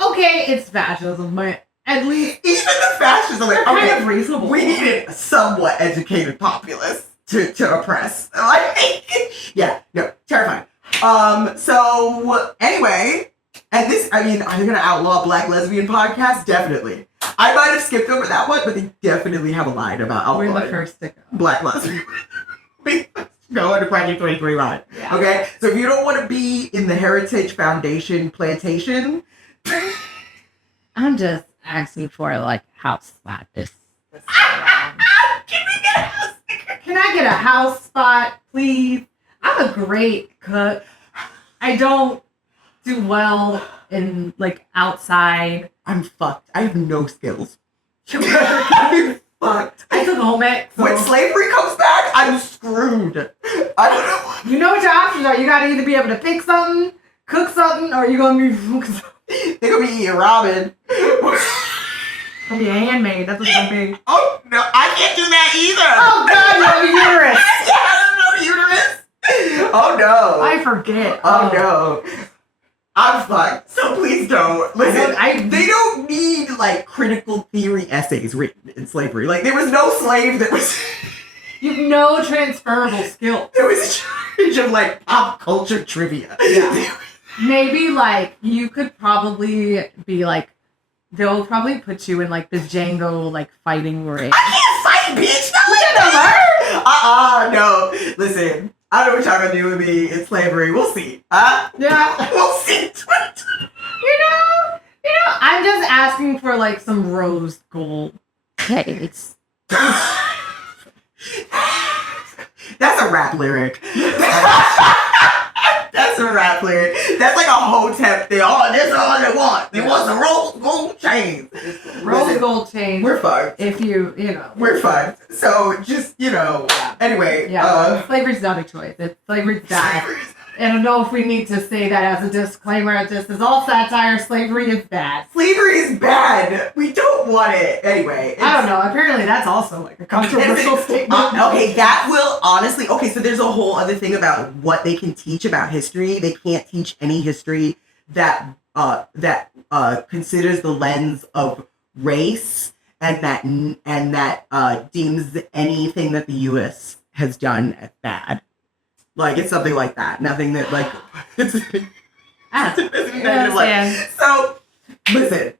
okay, it's fascism, but at least even the fascists are like, okay, kind of reasonable. We need a somewhat educated populace to oppress. Like, yeah, no, terrifying. So anyway, and this, I mean, are they gonna outlaw Black lesbian podcasts? Definitely. I might have skipped over that one, but they definitely have a line about outlawing we're the first to go. Black lesbian. We go into Project 23 line. Yeah. Okay? So if you don't want to be in the Heritage Foundation plantation, I'm just asking for like house spot this Can I get a house spot, please? I'm a great cook. I don't do well in like outside. I'm fucked. I have no skills. I'm fucked. I took home ec. So. When slavery comes back, I'm screwed. I don't know. You know what your options are. You gotta either be able to pick something, cook something, or you're gonna be They're gonna be eating ramen. gonna be a handmaid. That's what it's gonna be. Oh no, I can't do that either. Oh god, you have a uterus. Yeah, I don't know uterus. Oh no. I forget. Oh no. I'm fucked. So please don't. Listen, they don't need like critical theory essays written in slavery. Like there was no slave that was You have no transferable skill. there was a shortage of like pop culture trivia. Yeah. Maybe like you could probably be like they'll probably put you in like the Django like fighting ring. I can't fight, bitch. No. Listen, I don't know what y'all gonna do with me in slavery. We'll see. Yeah. We'll see. You know, I'm just asking for like some rose gold cakes. That's a rap lyric. That's a rap lyric. That's like a Hotep thing. Oh, that's all they want. They want the rose gold chains. Rose gold chains. We're fucked. If you know. We're fucked. So just, anyway. Yeah. Slavery's not a choice. Slavery's bad. I don't know if we need to say that as a disclaimer. This is all satire. Slavery is bad. Slavery is bad. We don't want it. Anyway. I don't know. Apparently that's also like a controversial statement. Okay, that will honestly... Okay, so there's a whole other thing about what they can teach about history. They can't teach any history that considers the lens of race and that deems anything that the U.S. has done as bad. Like, it's something like that. Nothing that, like, it's negative. Like, so, listen.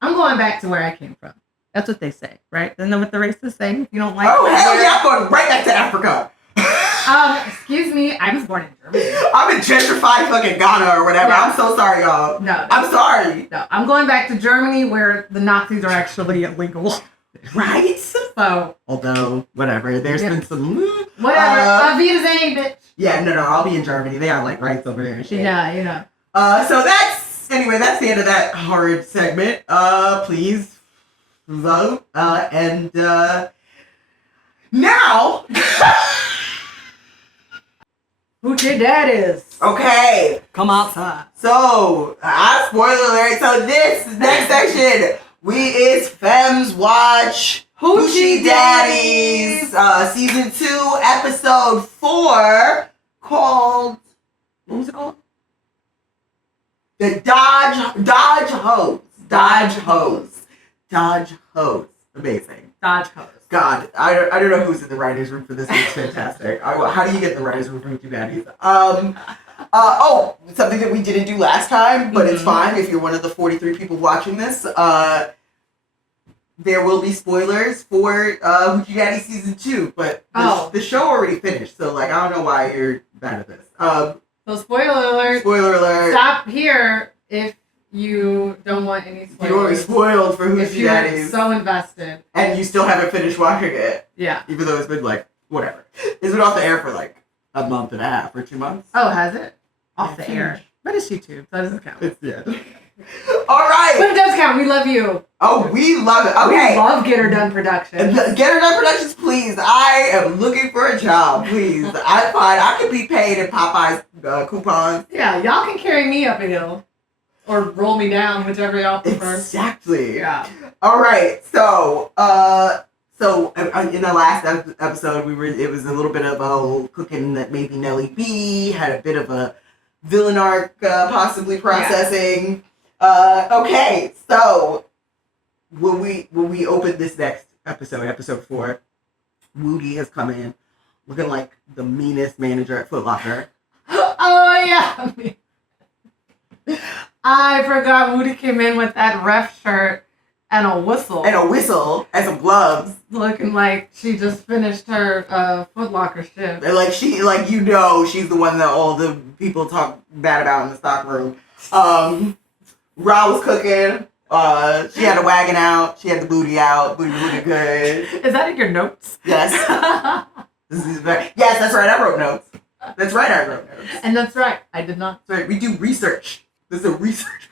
I'm going back to where I came from. That's what they say, right? Isn't that what the racists say? If you don't like Oh, hell yeah, I'm going right back to Africa. Excuse me, I was born in Germany. I'm in gentrified fucking Ghana or whatever. Yeah. I'm so sorry, y'all. No. I'm sorry. No, I'm going back to Germany where the Nazis are actually illegal. Right? So. Although, whatever. There's been some... Whatever. Vietnam, bitch. Yeah, no, I'll be in Germany. They have, like, rights over there and shit. Yeah. So that's... Anyway, that's the end of that horrid segment. Please vote. And, now... Hoochie Daddies. Okay. Come outside. So, spoiler alert. So this next section, is Femmes Watch Hoochie Daddies. Season 2, episode 4, called, what was it called? The Dodge Hose. Amazing. Dodge Hose. God, I don't know who's in the writers' room for this. It's fantastic. How do you get in the writers' room for Hoochie Daddies? Something that we didn't do last time, but it's fine if you're one of the 43 people watching this. there will be spoilers for Hoochie Daddy season 2, but the show already finished, so like I don't know why you're bad at this. So spoiler alert. Spoiler alert. Stop here if you don't want any spoilers. You don't want to be spoiled for if Hoochie you're Daddies. so invested. And you still haven't finished watching it. Yeah. Even though it's been like, whatever. It's been off the air for like a month and a half or 2 months. Oh, has it? Off the air. But it's YouTube, so that doesn't count. Yeah. All right. But it does count. We love you. Oh, we love it. Okay. We love Get Her Done Productions. Get Her Done Productions, please. I am looking for a job, please. I'm fine. I could be paid in Popeye's coupons. Yeah, y'all can carry me up a hill. Or roll me down, whichever y'all prefer. Exactly. Yeah. All right. So, in the last episode, it was a little bit of a cooking that maybe Nelly B had a bit of a villain arc possibly processing. Yeah. Okay. So, when we open this next episode 4, Woody has come in looking like the meanest manager at Foot Locker. Oh yeah. I forgot Woody came in with that ref shirt and a whistle. And some gloves. Looking like she just finished her Foot Locker shift. And like she's the one that all the people talk bad about in the stock room. Ra was cooking. She had the wagon out. She had the booty out. Booty was looking good. Is that in your notes? Yes. Yes, that's right. I wrote notes. That's right. I wrote notes. And that's right. I did not. That's right. We do research. This is a research.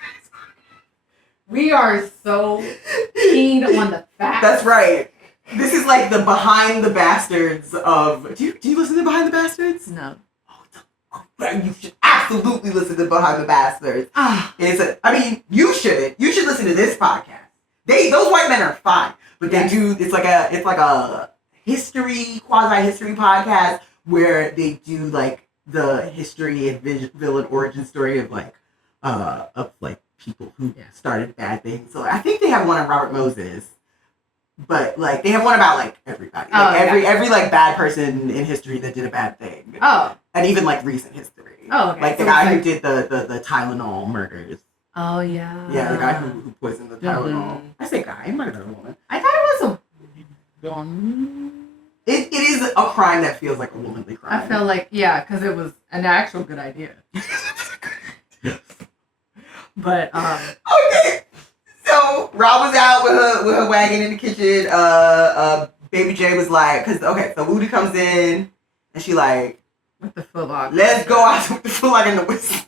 We are so keen on the facts. That's right. This is like the Behind the Bastards of. Do you listen to Behind the Bastards? No. You should absolutely listen to Behind the Bastards. You shouldn't. You should listen to this podcast. Those white men are fine, but they do. It's like a quasi history podcast where they do like the history and villain origin story of people who started bad things. So I think they have one on Robert Moses, but like they have one about like everybody, every like bad person in history that did a bad thing. Oh, and even like recent history. Oh, okay. Like the guy who did the Tylenol murders. Oh yeah. Yeah, the guy who poisoned the Tylenol. I say guy. It might have been a woman. I thought it was a woman. It is a crime that feels like a womanly crime. I feel like because it was an actual good idea. But okay, so Rob was out with her wagon in the kitchen. Baby J was like, so Woody comes in and she like, with the Foot Locker. Let's go out with the Foot Locker and the whistle.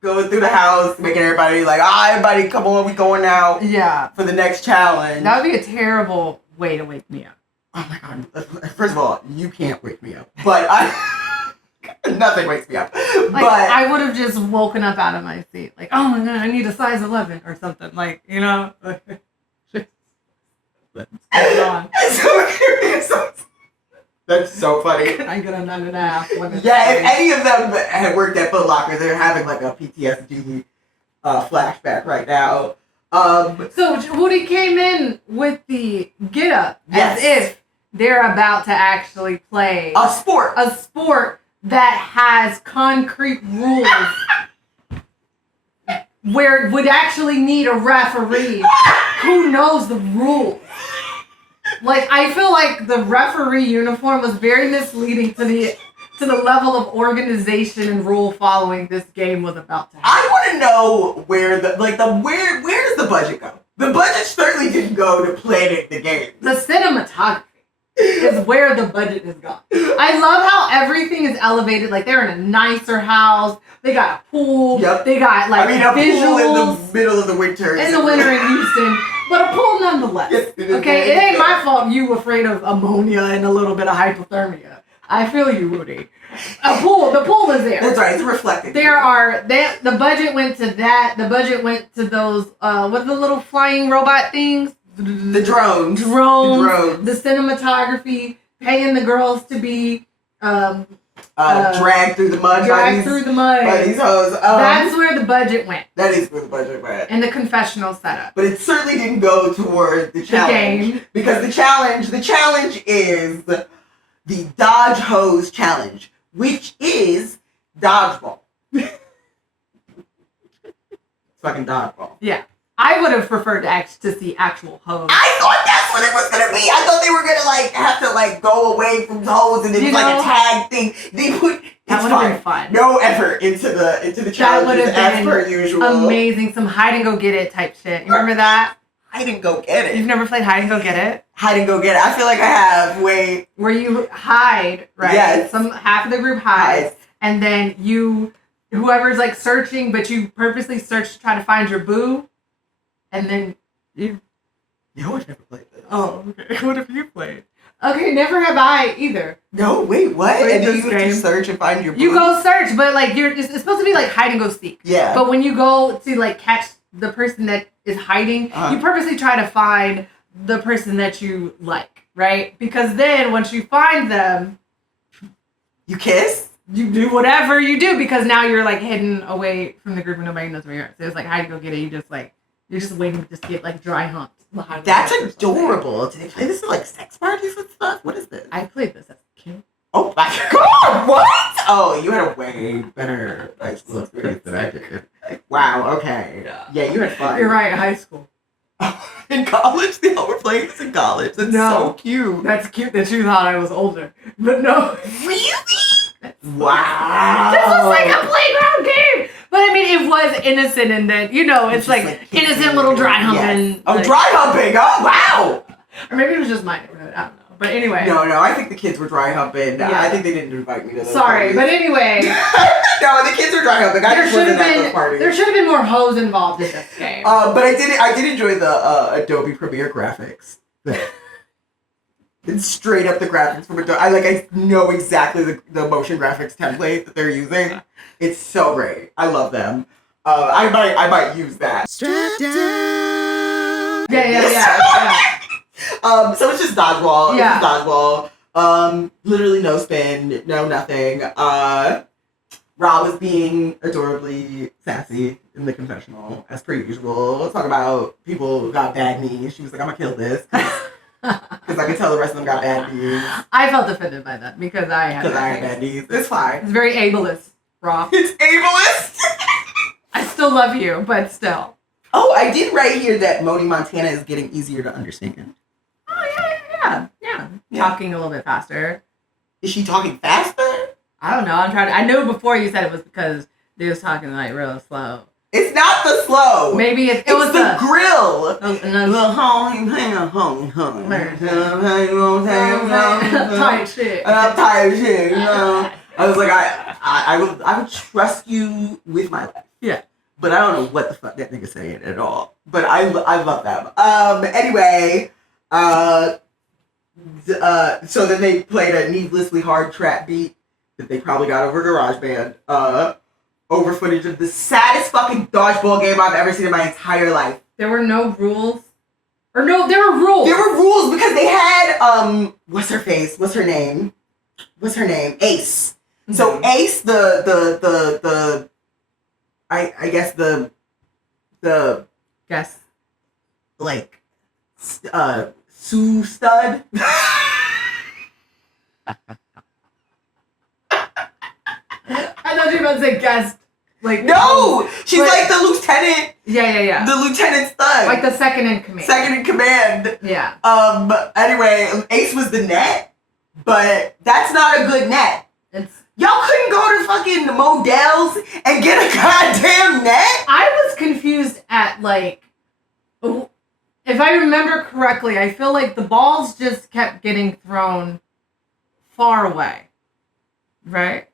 Going through the house, making everybody like, everybody, come on, we going out. Yeah. For the next challenge. That would be a terrible way to wake me up. Oh my god! First of all, you can't wake me up, but nothing wakes me up. Like, but I would have just woken up out of my seat, like, oh my god, I need a size 11 or something, like, you know. That's so funny. I get a 9.5. Yeah, if any of them had worked at Foot Locker, they're having like a PTSD flashback right now. So Woody came in with the get up as if they're about to actually play a sport that has concrete rules where it would actually need a referee who knows the rules. Like, I feel like the referee uniform was very misleading to the level of organization and rule following this game was about to happen. I want to know where where does the budget go? The budget certainly didn't go to planning the game. The cinematography is where the budget has gone. I love how everything is elevated. Like, they're in a nicer house. They got a pool. Yep. They got a pool in the middle of the winter. In the winter in Houston. But a pool nonetheless. Okay, it ain't my fault you afraid of ammonia and a little bit of hypothermia. I feel you, Woody. The pool is there. That's right, it's reflecting. The budget went to that. The budget went to those, what are the little flying robot things? The drones. The cinematography, paying the girls to be dragged through the mud. By these hoes. That's where the budget went. That is where the budget went. And the confessional setup. But it certainly didn't go toward the challenge. The game. Because the challenge is the Dodge Hose Challenge, which is dodgeball. It's fucking dodgeball. Yeah. I would have preferred to see actual hoes. I thought that's what it was gonna be. I thought they were gonna like have to like go away from hoes and it's like a tag thing. They put that would have been fun. No effort into the challenges as per usual. Amazing, some hide and go get it type shit. You remember that? Hide and go get it. You've never played hide and go get it? Hide and go get it. I feel like I have. Wait. Where you hide, right? Yes. Half of the group hides, and then whoever's like searching, but you purposely search to try to find your boo, and then you. No, I've never played this. Oh, okay. What have you played? Okay, never have I either. No, wait, what? And then you have to search and find your boo? You go search, but like it's supposed to be like hide and go seek. Yeah. But when you go to like catch the person that is hiding, you purposely try to find the person that you like, right? Because then once you find them, you kiss? You do whatever you do because now you're like hidden away from the group and nobody knows where you are. So it's like hide and go get it. You're just waiting to just get like dry humped. That's adorable. Do they play this at like sex parties and stuff? What is this? I played this as a kid. Oh my god, what? Oh, you had a way better high school experience than I did. Wow, okay. Yeah, you had fun. You're right, high school. In college? They all were playing this in college. That's so cute. That's cute that you thought I was older. But no. Really? Wow. This was like a playground game. But I mean, it was innocent and then, it's like innocent little dry humping. Yes. Oh, dry humping. Oh, wow. Or maybe it was just my neighborhood. I don't know. But anyway. No, I think the kids were dry humping. Yeah. I think they didn't invite me to those parties. But anyway. No, the kids were dry humping. I just wasn't at those parties. There should have been more hoes involved in this game. But I did enjoy the Adobe Premiere graphics. It's straight up the graphics from Adobe. I know exactly the motion graphics template that they're using. It's so great. I love them. I might use that. Strapdown. Yeah. So it's just dodgeball. Yeah. It's dodgeball. Literally no spin, no nothing. Rob was being adorably sassy in the confessional, as per usual. Let's talk about people who got bad knees. She was like, I'm gonna kill this. Because I can tell the rest of them got bad knees. I felt offended by that because I had bad knees. It's fine. It's very ableist, Rob. It's ableist? I still love you, but still. Oh, I did write here that Moni Montana is getting easier to understand. Oh, yeah. Talking a little bit faster. Is she talking faster? I don't know. I know before you said it was because they was talking like real slow. It's not the slow. Maybe it was the grill. Tight shit. Tight shit. I was like, I would trust you with my life. Yeah. But I don't know what the fuck that nigga's saying at all. But I love them. Anyway, so then they played a needlessly hard trap beat that they probably got over GarageBand. Over footage of the saddest fucking dodgeball game I've ever seen in my entire life. There were no rules. Or no, there were rules. There were rules because they had what's her face? What's her name? Ace. Mm-hmm. So Ace, the I guess the guess like Sue Stud. I thought you were about to say guest. Like no, she's like the lieutenant. Yeah. The lieutenant stud. Like the second in command. Yeah. Anyway, Ace was the net, but that's not a good net. Y'all couldn't go to fucking Modell's and get a goddamn net? I was confused at like, if I remember correctly, I feel like the balls just kept getting thrown far away, right?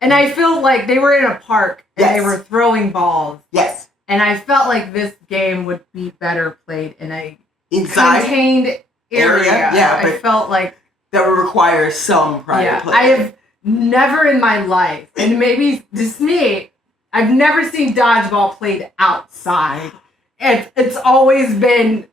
And I feel like they were in a park and they were throwing balls. Yes. And I felt like this game would be better played in a inside contained area. Yeah, I felt like that would require some private play. I have never in my life, and maybe just me, I've never seen dodgeball played outside. It's always been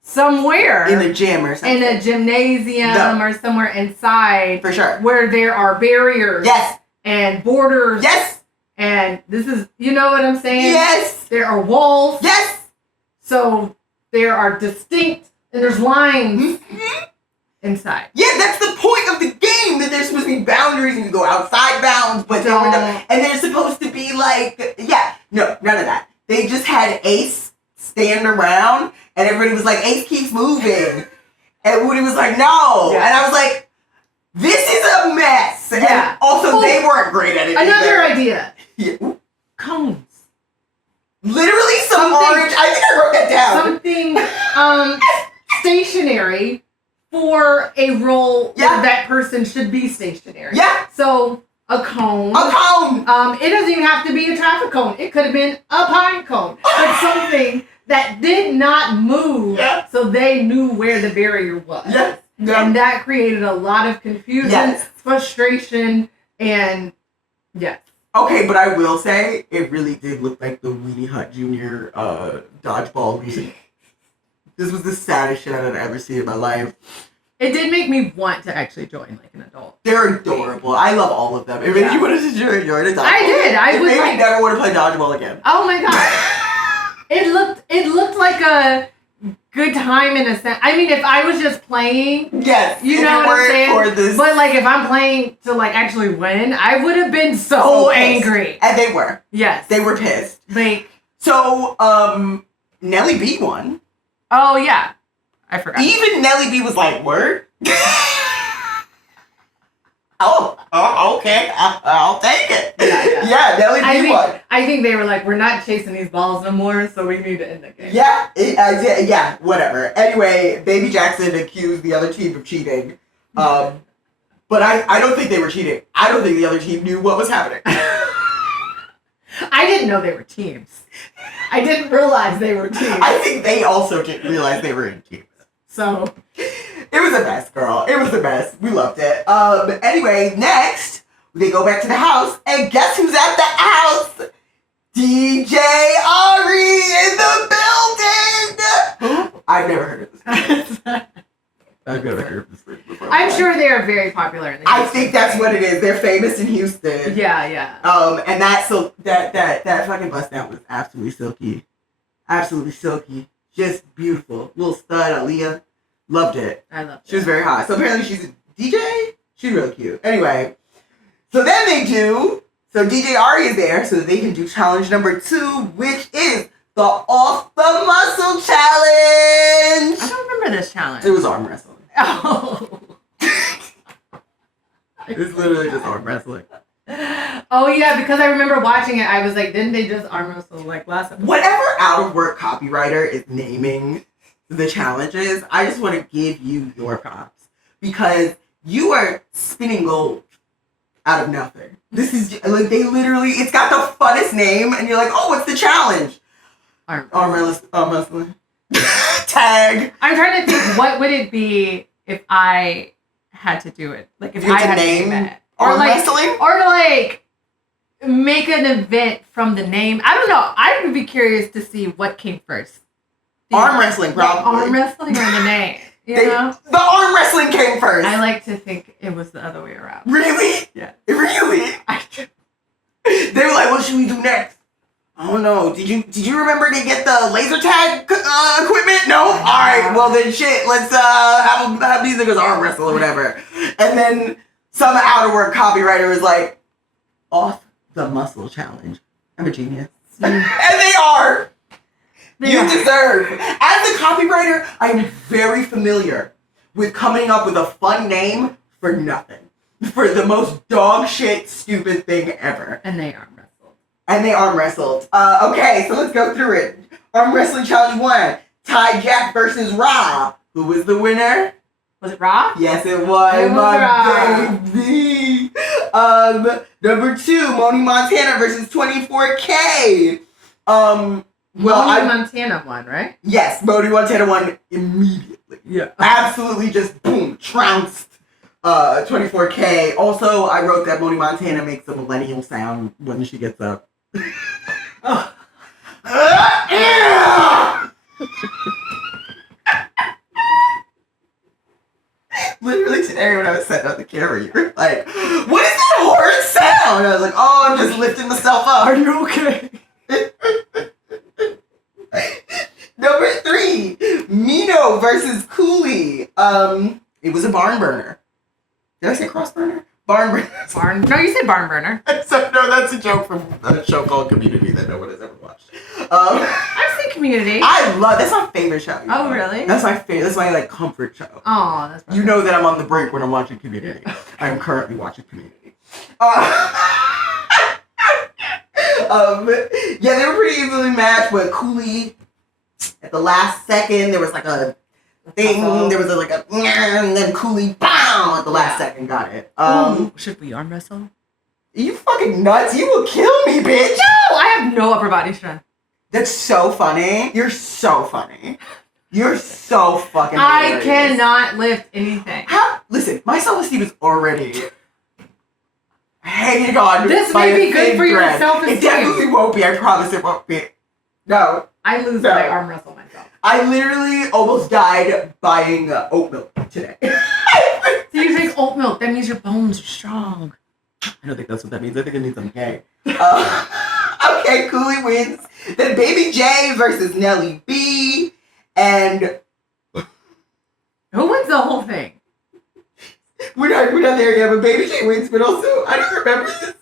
somewhere in a gym or something, in a gymnasium or somewhere inside, for sure, where there are barriers. Yes. And borders. Yes. And this is, you know what I'm saying? Yes. There are walls. Yes. So there are distinct, and there's lines inside. Yeah, that's the point of the game, that there's supposed to be boundaries and you go outside bounds, but and they're supposed to be like, no, none of that. They just had Ace stand around, and everybody was like, Ace keeps moving. And Woody was like, no. Yeah. And I was like, this is a mess. Yeah. And also, they weren't great at it Another either. idea. Yeah. Cones. Literally some orange. I think I wrote that down. Something stationary for a role where that person should be stationary. Yeah. So a cone. A cone. It doesn't even have to be a traffic cone. It could have been a pine cone. But something that did not move, so they knew where the barrier was. Yes. Yeah. And that created a lot of confusion, frustration, and Okay, but I will say, it really did look like the Weenie Hut Jr. Dodgeball music. This was the saddest shit I've ever seen in my life. It did make me want to actually join like an adult. They're adorable. I love all of them. If you wanted to join a dodgeball, I did. I would maybe never want to play dodgeball again. Oh my god. It looked like a good time in a sense. I mean, if I was just playing, you know what I'm saying? But like if I'm playing to like actually win, I would have been so angry. And they were. Yes. They were pissed. Like so Nelly B won. Oh yeah. I forgot. Even Nelly B was like, word? Oh, okay. I'll take it. Yeah, Nelly B won. I think they were like, we're not chasing these balls no more, so we need to end the game. Yeah, whatever. Anyway, Baby Jackson accused the other team of cheating. But I don't think they were cheating. I don't think the other team knew what was happening. I didn't know they were teams. I didn't realize they were teams. I think they also didn't realize they were in teams. So it was a mess, girl. It was a mess. We loved it. Anyway, next they go back to the house, and guess who's at the house? DJ Ari in the building. I've never heard of this. I've never heard of this before. I'm sure they are very popular in the Houston. I think that's what it is. They're famous in Houston. Yeah. And that fucking bust down was absolutely silky. Absolutely silky. Just beautiful. Little stud, Aaliyah. Loved it. I loved it. She was very hot. So apparently she's a DJ? She's really cute. Anyway. So then so DJ Ari is there so that they can do challenge number 2, which is the Off the Muscle Challenge. I don't remember this challenge. It was arm wrestling. Oh. It's literally just arm wrestling. Oh yeah, because I remember watching it, I was like, didn't they just arm wrestle like last episode? Whatever out of work copywriter is naming the challenges, I just want to give you your props because you are spinning gold out of nothing. This is like they literally, it's got the funnest name, and you're like, oh, what's the challenge? Arm wrestling. Tag. I'm trying to think, what would it be if I had to do it? Like if I had to name it. Arm wrestling? Or to like make an event from the name. I don't know. I would be curious to see what came first. Arm wrestling, probably. Arm wrestling or the name? You know? The arm wrestling came first. I like to think it was the other way around. Really? Yeah. Really? They were like, what should we do next? I don't know. Did you remember to get the laser tag equipment? No? Alright, well then shit, let's have these niggas arm wrestle or whatever. And then some out of work copywriter was like, Off the Muscle Challenge. I'm a genius. And they are. You deserve. As a copywriter, I am very familiar with coming up with a fun name for nothing. For the most dog shit stupid thing ever. And they arm wrestled. Okay, so let's go through it. Arm Wrestling Challenge 1. Ty Jack versus Ra. Who was the winner? Was it Ra? Yes, it was. My baby. Number 2, Moni Montana versus 24K. Montana won, right? Yes, Moni Montana won immediately. Yeah. Absolutely just boom, trounced 24K. Also, I wrote that Moni Montana makes a millennial sound when she gets up. Oh. Literally today when I was setting up the camera, you were like, what is that horrid sound? I was like, oh, I'm just lifting myself up. Are you okay? Number 3, Mino versus Cooley. It was a barn burner. Did I say cross burner? Barn burner. No, you said barn burner. So, no, that's a joke from a show called Community that no one has ever watched. I've seen Community. That's my favorite show. Oh, really? That's my favorite. That's my like comfort show. Oh, that's perfect. You know that I'm on the brink when I'm watching Community. I'm currently watching Community. Yeah, they were pretty evenly matched, but Cooley, at the last second, there was like a thing, there was and then Cooley, BAM! At the last second, got it. Should we arm wrestle? You fucking nuts, you will kill me, bitch! No, I have no upper body strength. That's so funny. You're so funny. You're so fucking hilarious. hilarious. I cannot lift anything. Listen, my self-esteem is already hanging on. This may be good for your self-esteem. It definitely won't be. I promise it won't be. No. I lose when I arm wrestle myself. I literally almost died buying oat milk today. So you drink oat milk. That means your bones are strong. I don't think that's what that means. I think it means I'm gay. Okay, Cooley wins. Then Baby J versus Nelly B. And who wins the whole thing? We're not there yet, but Baby J wins. But also, I don't remember this.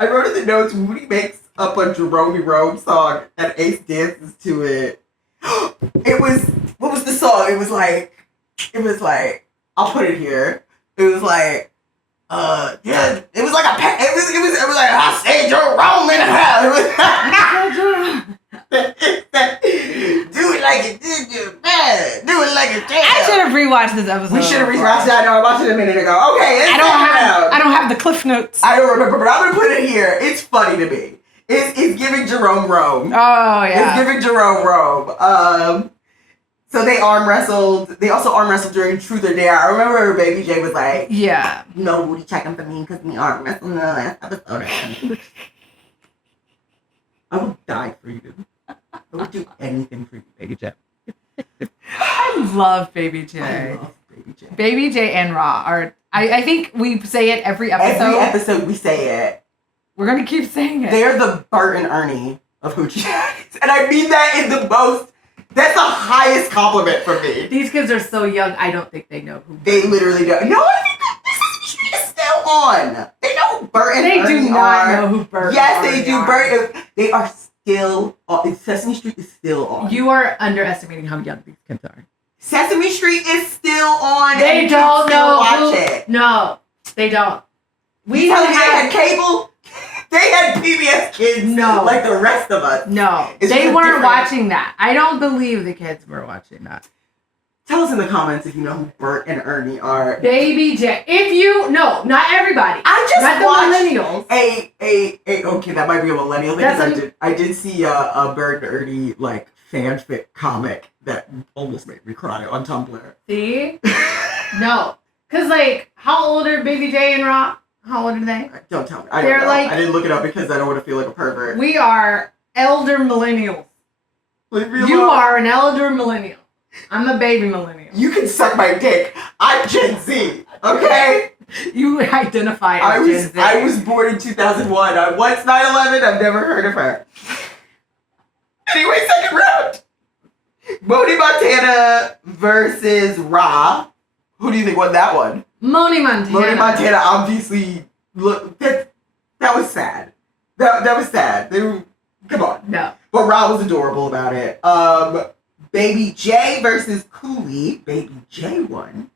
I wrote in the notes, Woody makes up a Jerome Rome song and Ace dances to it. What was the song? It was like, I'll put it here. It was like, yeah, it was like it was like, I said Jerome in the house. Do it like it did you, man. Do it like it did. I should have rewatched this episode. We should have rewatched that. No, I watched it a minute ago. Okay, I don't have the cliff notes. I don't remember, but I'm gonna put it here. It's funny to me. It's giving Jerome Rome. Oh yeah. It's giving Jerome Rome. So they arm wrestled. They also arm wrestled during Truth or Dare. I remember Baby J was like, yeah, no booty checking for me because we arm wrestled in the last episode. I would die for you. I would do anything for you, Baby J. I love Baby J. I love Baby J. Baby J and Raw are. I think we say it every episode. Every episode we say it. We're gonna keep saying it. They're the Bert and Ernie of Hoochie Daddies. And I mean that in the most, that's the highest compliment from me. These kids are so young, I don't think they know who. They literally don't. No, I think that Sesame Street is still on. They know who Bert and Ernie are. They do not know who Bert and Yes, Ernie they do. are. Bert, they are still on. Sesame Street is still on. You are underestimating how young these kids are. Sesame Street is still on. They and don't you can know still watch it. No, they don't. We tell me they had cable? They had PBS Kids like the rest of us. No, they weren't watching that. I don't believe the kids were watching that. Tell us in the comments if you know who Bert and Ernie are. Baby J. If you no, not everybody. I just not watched the millennials. Okay, that might be a millennial thing. I did see a Bert and Ernie like fanfic comic that almost made me cry on Tumblr. See? No, because like, how old are Baby J and Raw? How old are they? Don't tell me. I don't know. I didn't look it up because I don't want to feel like a pervert. We are elder millennials. You are an elder millennial. I'm a baby millennial. You can suck my dick. I'm Gen Z. Okay? You identify as Gen Z. I was born in 2001. What's 9/11? I've never heard of her. Anyway, second round. Moni Montana versus Ra. Who do you think won that one? Moni Montana. Moni Montana obviously that was sad. That was sad. Come on. No. But Ra was adorable about it. Baby J versus Cooley. Baby J won.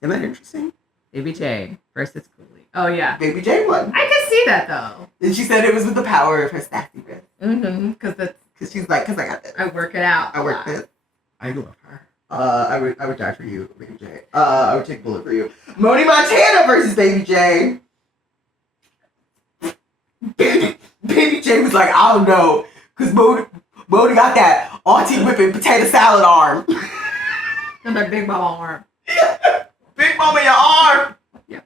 Isn't that interesting? Baby J versus Cooley. Oh yeah. Baby J won. I can see that though. And she said it was with the power of her sassiness. Mm-hmm. Because she's like, I got this. I work it out. I work this. I love her. I would die for you, Baby J. I would take a bullet for you. Moni Montana versus Baby J. Baby J was like, I don't know, because Moni got that auntie whipping potato salad arm. And that big mama arm. Big mama, your arm. Yeah.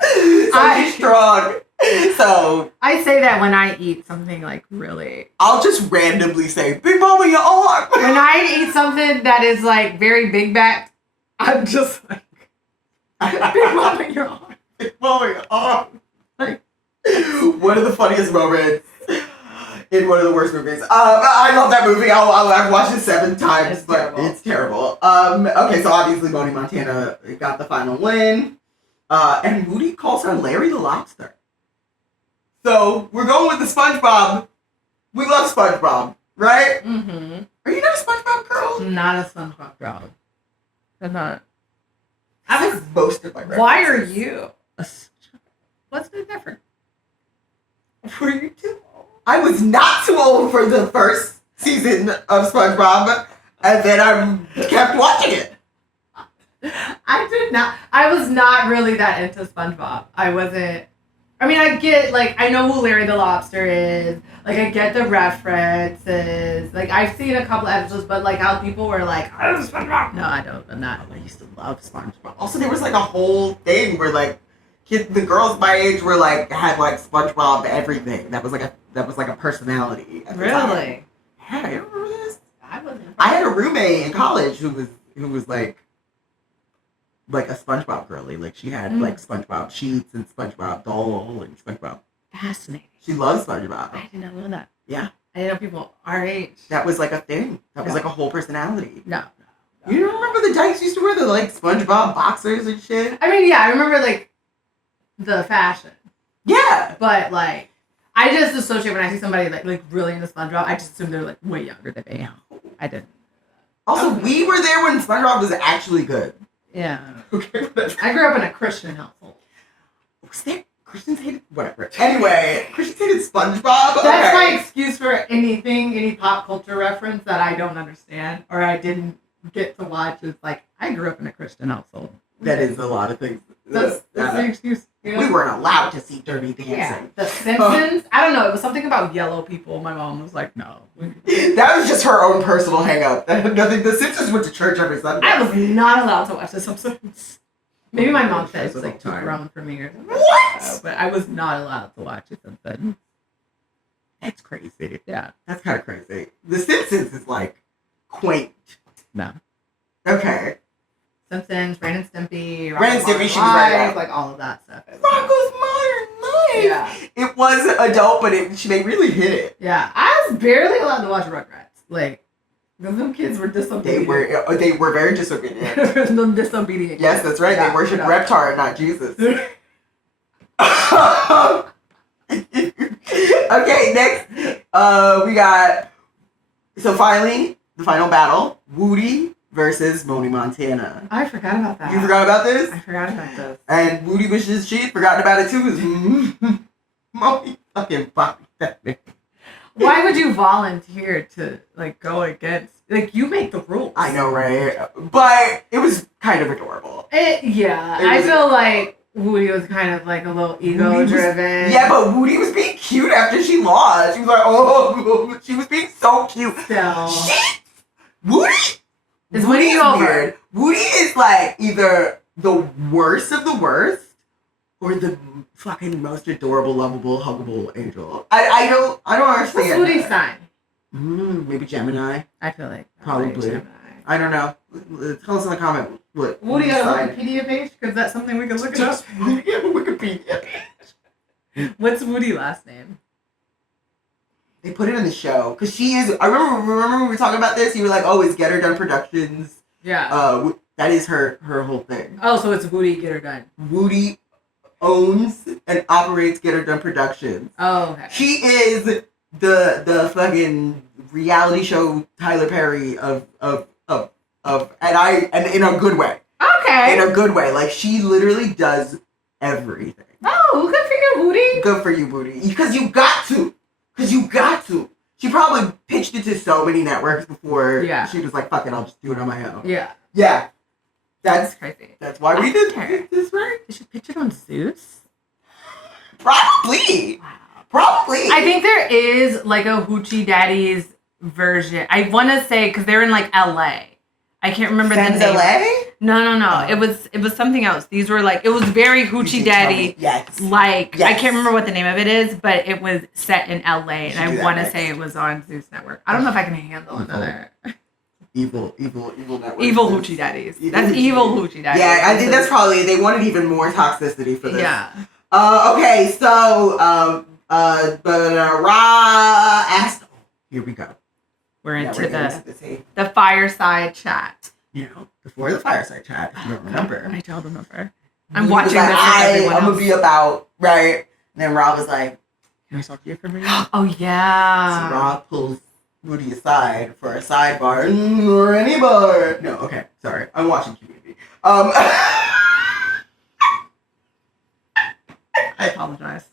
So she's strong. So I say that when I eat something like really. I'll just randomly say, Big mama, your arm. When I eat something that is like very big backed, I'm just like, Big mama, your arm. Big mama, your arm. Like, one of the funniest moments in one of the worst movies. I love that movie. I've watched it 7 times, but it's terrible. Okay, so obviously Moni Montana got the final win. And Woody calls her Larry the Lobster. So we're going with the SpongeBob. We love SpongeBob, right? Mm-hmm. Are you not a SpongeBob girl? Not a SpongeBob girl. I'm not. I was most of my references. Why are you? What's the difference? Were you too old? I was not too old for the first season of SpongeBob, and then I kept watching it. I did not. I was not really that into SpongeBob. I wasn't. I mean, I get, like, I know who Larry the Lobster is. Like, I get the references. Like, I've seen a couple episodes, but, like, how people were like, I love SpongeBob. No, I don't. I'm not. I used to love SpongeBob. Also, there was, like, a whole thing where, like, the girls my age were, like, had, like, SpongeBob everything. That was like a personality. At the time. Yeah, you remember this? I had a roommate in college who was, like a SpongeBob girly. Like, she had, like, SpongeBob sheets and SpongeBob doll and SpongeBob. Fascinating. She loves SpongeBob. I did not know that. Yeah. I didn't know people our age. That was, like, a thing. That was, like, a whole personality. No. You don't remember the dykes used to wear the, like, SpongeBob boxers and shit? I mean, yeah, I remember, like, the fashion. Yeah. But, like, I just associate when I see somebody, like really into SpongeBob, I just assume they're, like, way younger than me. I didn't. Also, we were there when SpongeBob was actually good. Yeah. Okay, whatever. I grew up in a Christian household. Was there Christians hated whatever? Anyway, Christians hated SpongeBob. That's okay. my excuse for anything, any pop culture reference that I don't understand or I didn't get to watch. It's like, I grew up in a Christian household. That is a lot of things. That's the excuse. You know? We weren't allowed to see Dirty Dancing. Yeah. The Simpsons. I don't know. It was something about yellow people. My mom was like, no. That was just her own personal hangup. That had nothing. The Simpsons went to church every Sunday. I was not allowed to watch The Simpsons. Maybe my mom said it was like too grown for me or something. What? But I was not allowed to watch The Simpsons. That's crazy. Yeah. That's kind of crazy. The Simpsons is like quaint. No. Okay. Simpsons, Ren and Stimpy, Ren and Stimpy, she was right. like all of that stuff. Rocko's Modern Life. Yeah. It was adult, but they really hit it. Yeah, I was barely allowed to watch Rugrats. Like, them kids were disobedient. They were very disobedient. Them disobedient. Yes, that's right. Yeah, they worship Reptar and not Jesus. Okay, next, we got. So finally, the final battle: Woody versus Moni Montana. I forgot about that. You forgot about this? I forgot about this. And Woody wishes she'd forgotten about it too. Because Moni fucking fucked that nigga. Why would you volunteer to like go against? Like, you make the rules. I know, right? But it was kind of adorable. I feel like Woody was kind of like a little ego-driven. Yeah, but Woody was being cute after she lost. She was like, oh, she was being so cute. Still. Woody is Woody over? Weird. Woody is like either the worst of the worst or the fucking most adorable, lovable, huggable angel. I don't understand. What's Woody's sign? Maybe Gemini. I feel like probably. Gemini. I don't know. Tell us in the comment what Woody got a Wikipedia page? Because that's something we can look it up. Woody have a Wikipedia page. What's Woody's last name? They put it in the show because she is. I remember when we were talking about this. You were like, "Oh, it's Get Her Done Productions." Yeah. That is her whole thing. Oh, so it's Woody Get Her Done. Woody owns and operates Get Her Done Productions. Oh, okay. She is the fucking reality show Tyler Perry of and in a good way. Okay. In a good way. Like, she literally does everything. Oh, good for you, Woody. Good for you, Woody. Because you got to. She probably pitched it to so many networks before she was like, fuck it, I'll just do it on my own. Yeah. Yeah. That's crazy. That's why we did this, right? Did she pitch it on Zeus? Probably. Wow. Probably. I think there is like a Hoochie Daddies version. I want to say, because they're in like LA. I can't remember the name. LA? No. Oh. It was something else. These were like, it was very Hoochie Daddy. Yes. Like, yes. I can't remember what the name of it is, but it was set in LA, and I want to say it was on Zeus Network. I don't know if I can handle another. Evil network. Evil Hoochie Daddies. That's evil Hoochie Daddies. Yeah, I think that's probably, they wanted even more toxicity for this. Yeah. Okay, so, here we go. We're into the fireside chat. You know, before the fireside chat, if you don't remember. I don't remember. I'm watching this with everyone I'm else. gonna be about, right? And then Rob was like, can I talk to you for a minute? Oh, yeah. So Rob pulls Rudy aside for a sidebar. Or any bar. No, okay, sorry. I'm watching Community. I apologize.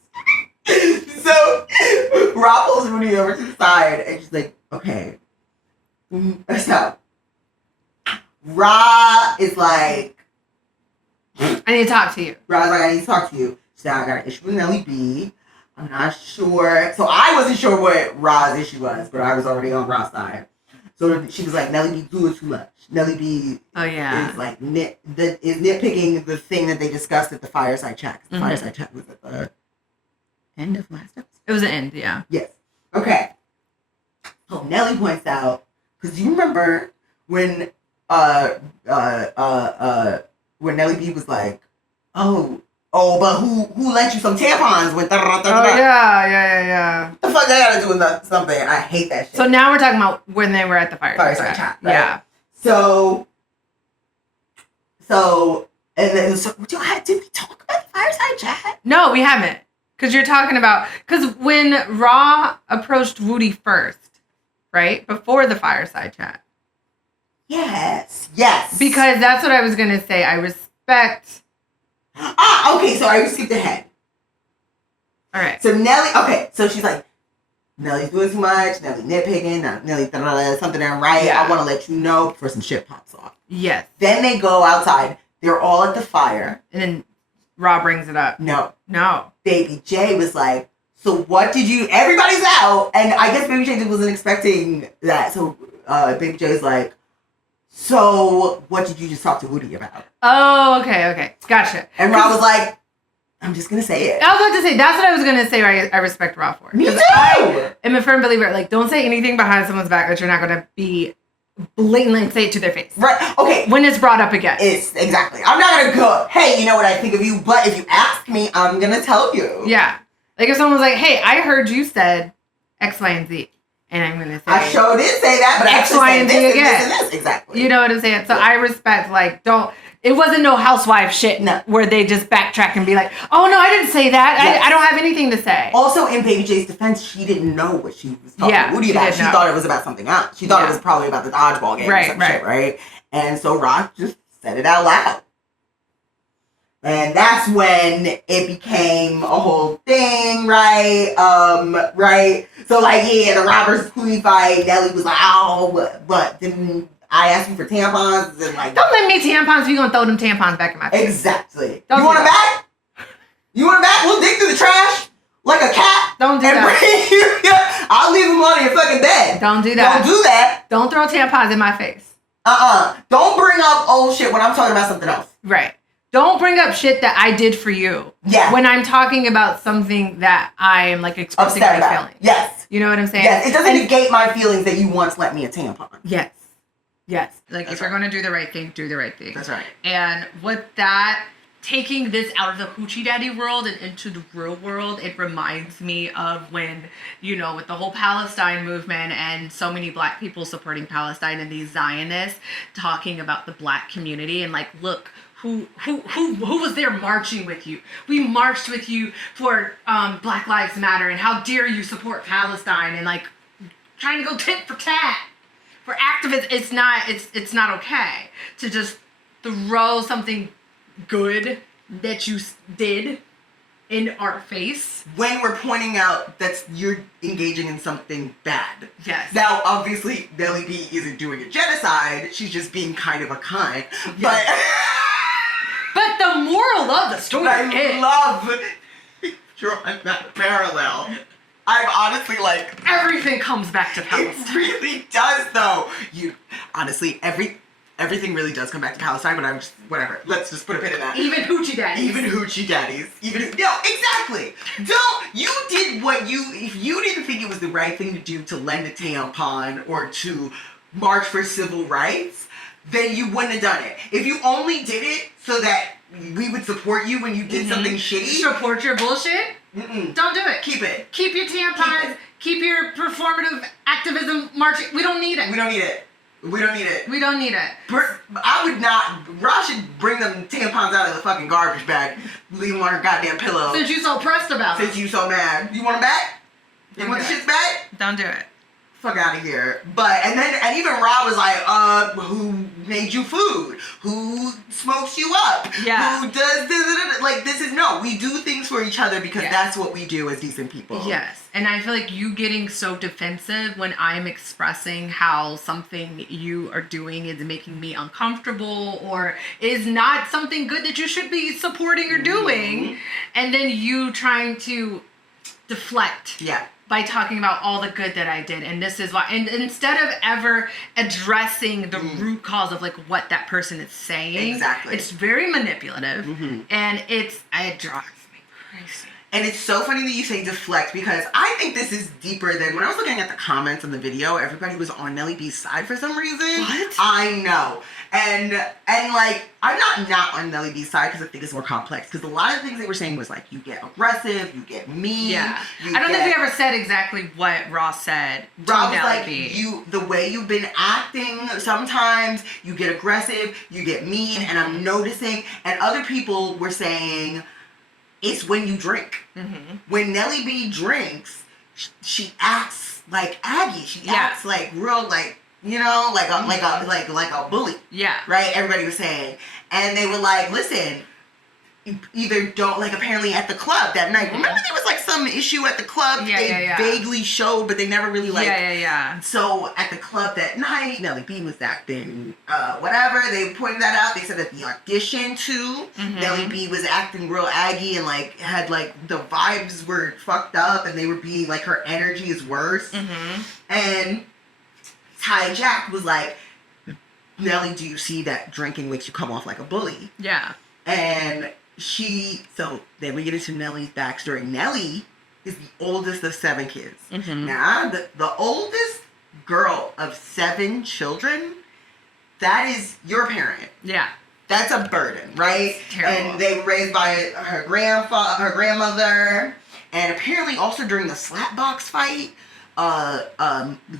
So Rob pulls Rudy over to the side and she's like, okay. So Ra is like, I need to talk to you. Ra's like, I need to talk to you. She said, I got an issue with Nelly B. I'm not sure. So I wasn't sure what Ra's issue was, but I was already on Ra's side. So she was like, Nelly B doing too much. Nelly B is like nitpicking the thing that they discussed at the fireside chat. The fireside chat was at the end of last episode. It was an end, yeah. Yes. Okay. So Nelly points out, because you remember when when Nelly B was like, oh, but who lent you some tampons with Yeah. What the fuck they gotta do with something? I hate that shit. So now we're talking about when they were at the fireside chat. Right? Yeah. So did we talk about the fireside chat? No, we haven't. Because when Ra approached Woody first, right? Before the fireside chat. Yes. Because that's what I was going to say. I respect. Okay, so I skipped ahead. All right. So Nelly, okay, so she's like, Nelly's doing too much, Nelly nitpicking, Nelly something ain't right. Yeah. I want to let you know before some shit pops off. Yes. Then they go outside. They're all at the fire. And then Ra brings it up. No. Baby J was like, so what did you, everybody's out. And I guess Baby J wasn't expecting that. So Baby J's like, so what did you just talk to Woody about? Oh, okay. Gotcha. And Rob was like, I'm just going to say it. I was about to say, that's what I was going to say I respect Ra for. Me too! I am a firm believer, like, don't say anything behind someone's back that you're not going to be blatantly say it to their face. Right, okay. When it's brought up again. It's, exactly. I'm not going to go, hey, you know what I think of you, but if you ask me, I'm going to tell you. Yeah. Like, if someone was like, hey, I heard you said X, Y, and Z. And I'm going to say... I sure did say that, but X, Y, and Z again. This and this. Exactly. You know what I'm saying? So yeah. I respect, like, don't... It wasn't no housewife shit where they just backtrack and be like, oh, no, I didn't say that. Yes. I don't have anything to say. Also, in Baby J's defense, she didn't know what she was talking to Woody about. She thought it was about something else. She thought it was probably about the dodgeball game or some shit, right? And so Rock just said it out loud. And that's when it became a whole thing, right? Right? So, like, yeah, the Roberts Clooney fight, Nelly was like, oh, but didn't I ask you for tampons? And like, don't let me tampons, you gonna throw them tampons back in my face. Exactly. You want them back? You want them back? We'll dig through the trash like a cat. Don't do that. I'll leave them on your fucking bed. Don't do that. Don't do that. Don't throw tampons in my face. Don't bring up old shit when I'm talking about something else. Right. Don't bring up shit that I did for you. Yeah. When I'm talking about something that I am like expressing my feelings. Yes. You know what I'm saying? Yes. It doesn't negate my feelings that you once lent me a tampon. Yes. Like, if you're going to do the right thing, do the right thing. That's right. And with that, taking this out of the Hoochie Daddy world and into the real world, it reminds me of when, you know, with the whole Palestine movement and so many black people supporting Palestine and these Zionists talking about the black community and like, look, who was there marching with you? We marched with you for Black Lives Matter, and how dare you support Palestine, and like trying to go tit for tat. For activists, it's not okay to just throw something good that you did in our face when we're pointing out that you're engaging in something bad. Yes. Now, obviously, Nelly B isn't doing a genocide; she's just being kind of a cunt. Yes. But the moral of the story I love drawing that parallel. I'm honestly like... Everything comes back to Palestine. It really does, though. Honestly, everything really does come back to Palestine, but I'm just... Whatever. Let's just put a pin in that. Even Hoochie Daddies. No, exactly. You did what you... If you didn't think it was the right thing to do to lend a tampon or to march for civil rights, then you wouldn't have done it. If you only did it so that we would support you when you did something shitty... Support your bullshit? Don't do it. Keep it. Keep your tampons. Keep your performative activism marching. We don't need it. We don't need it. We don't need it. I would not. Ross should bring them tampons out of the fucking garbage bag. Leave them on her goddamn pillow. Since you so pressed about it. Since you so mad. You want them back? You want the shits back? Don't do it. Fuck out of here. But, and even Rob was like, who made you food? Who smokes you up? Yeah. Who does this? Like, this is, no, we do things for each other because yes. that's what we do as decent people. Yes. And I feel like you getting so defensive when I'm expressing how something you are doing is making me uncomfortable or is not something good that you should be supporting or doing. Mm-hmm. And then you trying to deflect. Yeah. By talking about all the good that I did. And this is why, and instead of ever addressing the root cause of like what that person is saying, exactly. It's very manipulative and it drives me crazy. And it's so funny that you say deflect because I think this is deeper than when I was looking at the comments on the video, everybody was on Nelly B's side for some reason. What? I know. And like, I'm not on Nelly B's side because I think it's more complex. Because a lot of things they were saying was like, you get aggressive, you get mean. Yeah. I don't think we ever said exactly what Ross said. Ross was like, the way you've been acting, sometimes you get aggressive, you get mean, and I'm noticing. And other people were saying, it's when you drink. Mm-hmm. When Nelly B drinks, she acts like Aggie. She acts like real, like, you know, like a bully. Yeah. Right? Everybody was saying. And they were like, listen, you either don't, like, apparently at the club that night. Mm-hmm. Remember there was like some issue at the club they vaguely showed, but they never really like. Yeah. So at the club that night, Nelly B was acting whatever. They pointed that out. They said that the audition too, Nelly B was acting real Aggie and like had like the vibes were fucked up and they were being like her energy is worse. Mm-hmm. And Ty Jack was like, Nelly, do you see that drinking makes you come off like a bully? Yeah. And so then we get into Nelly's backstory. Nelly is the oldest of 7 kids. Mm-hmm. Now, the oldest girl of 7 children, that is your parent. Yeah. That's a burden, right? It's terrible. And they were raised by her grandmother, and apparently also during the slapbox fight,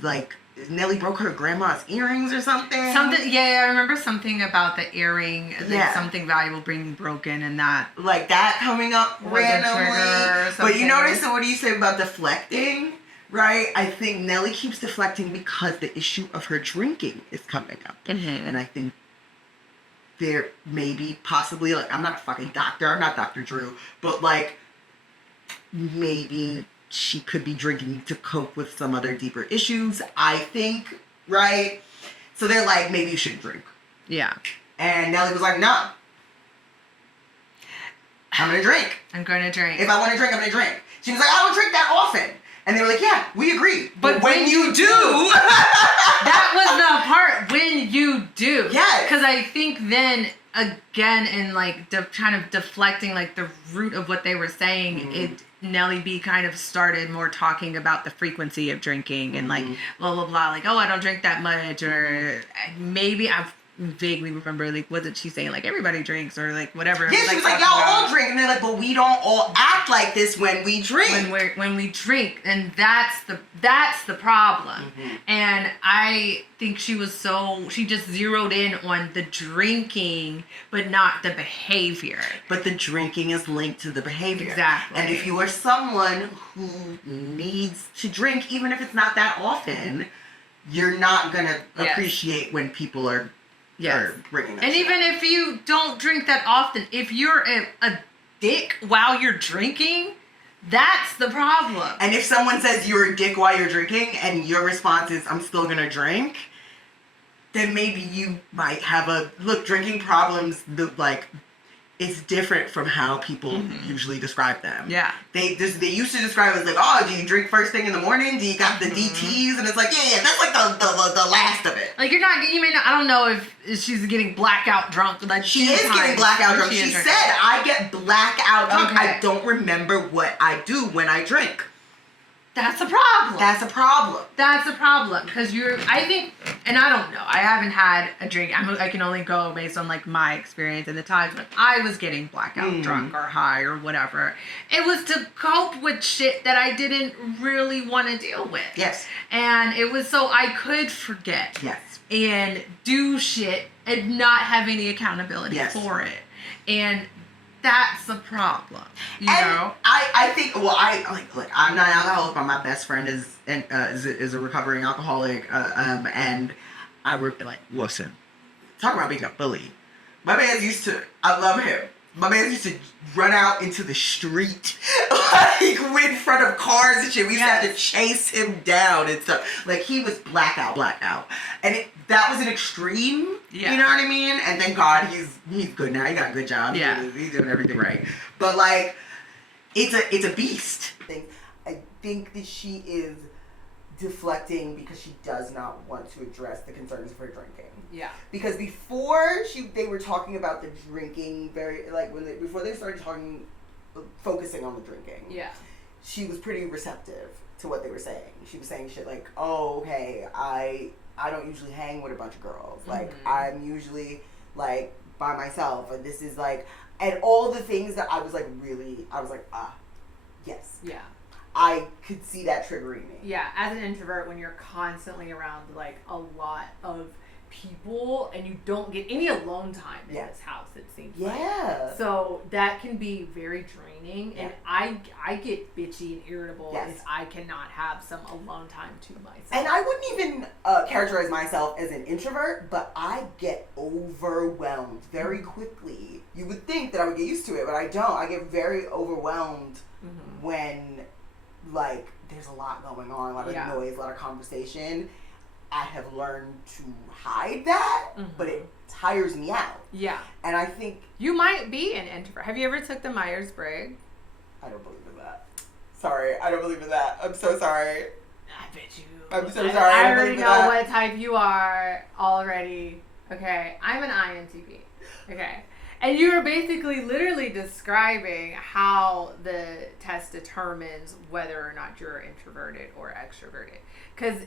like Nelly broke her grandma's earrings or something. Yeah, I remember something about the earring, like something valuable being broken and that. Like that coming up randomly. But you notice, what do you say about deflecting? Right? I think Nelly keeps deflecting because the issue of her drinking is coming up. Mm-hmm. And I think there may be possibly, like, I'm not a fucking doctor, I'm not Dr. Drew, but like, maybe she could be drinking to cope with some other deeper issues, I think, right? So they're like, maybe you shouldn't drink. Yeah. And Nelly was like, no. I'm going to drink. I'm going to drink. If I want to drink, I'm going to drink. She was like, I don't drink that often. And they were like, yeah, we agree. But when you do, that was the part, when you do. Yeah. Because I think then, again, in like kind of deflecting like the root of what they were saying, Nelly B kind of started more talking about the frequency of drinking and like blah blah blah, like, oh, I don't drink that much, or maybe I vaguely remember, like, wasn't she saying like everybody drinks or like whatever? Yeah, she was like, y'all all drink, and they're like, but we don't all act like this when we drink. When we drink, and that's the problem. Mm-hmm. And I think she just zeroed in on the drinking, but not the behavior. But the drinking is linked to the behavior. Exactly. And if you are someone who needs to drink, even if it's not that often, you're not gonna appreciate when people are. Yes. And even if you don't drink that often, if you're a dick while you're drinking, that's the problem. And if someone says you're a dick while you're drinking and your response is, I'm still going to drink, then maybe you might have drinking problems, it's different from how people usually describe them. Yeah. They used to describe it as like, oh, do you drink first thing in the morning? Do you got the DTs? And it's like, yeah, that's like the last of it. Like, you may not, I don't know if she's getting blackout drunk. Like, she is getting blackout drunk. She said, I get blackout drunk. Okay. I don't remember what I do when I drink. That's a problem. That's a problem. That's a problem because I think, and I don't know. I haven't had a drink. I can only go based on like my experience and the times when I was getting blackout drunk or high or whatever. It was to cope with shit that I didn't really want to deal with. Yes. And it was so I could forget. Yes. And do shit and not have any accountability for it. And that's a problem, you know. I think. Well, look. I'm not an alcoholic, but my best friend is a recovering alcoholic. And I would be like, listen, talk about being a bully. My man used to. I love him. My man used to run out into the street, like in front of cars and shit. We used to have to chase him down and stuff. Like he was blackout, and that was an extreme. Yeah. You know what I mean? And thank God he's good now. He got a good job. Yeah. He's doing everything right. But like, it's a beast. I think that she is deflecting because she does not want to address the concerns of her drinking. Yeah. Because before they were talking about the drinking before they started focusing on the drinking. Yeah. She was pretty receptive to what they were saying. She was saying shit like, "Oh, okay, I don't usually hang with a bunch of girls. Like I'm usually like by myself, and this is like," and all the things that I was like, yes. Yeah. I could see that triggering me. Yeah, as an introvert, when you're constantly around like a lot of people and you don't get any alone time in this house, it seems like. So that can be very draining, and I get bitchy and irritable if I cannot have some alone time to myself. And I wouldn't even characterize myself as an introvert, but I get overwhelmed very quickly. You would think that I would get used to it, but I don't. I get very overwhelmed when like there's a lot going on, a lot of noise, a lot of conversation. I have learned to hide that, but it tires me out. Yeah. And I think you might be an introvert. Have you ever took the Myers-Briggs? I don't believe in that. Sorry, I don't believe in that. I'm so sorry. I bet you. I'm so sorry. I already know what type you are already. Okay. I'm an INTP. Okay. And you were basically literally describing how the test determines whether or not you're introverted or extroverted. Because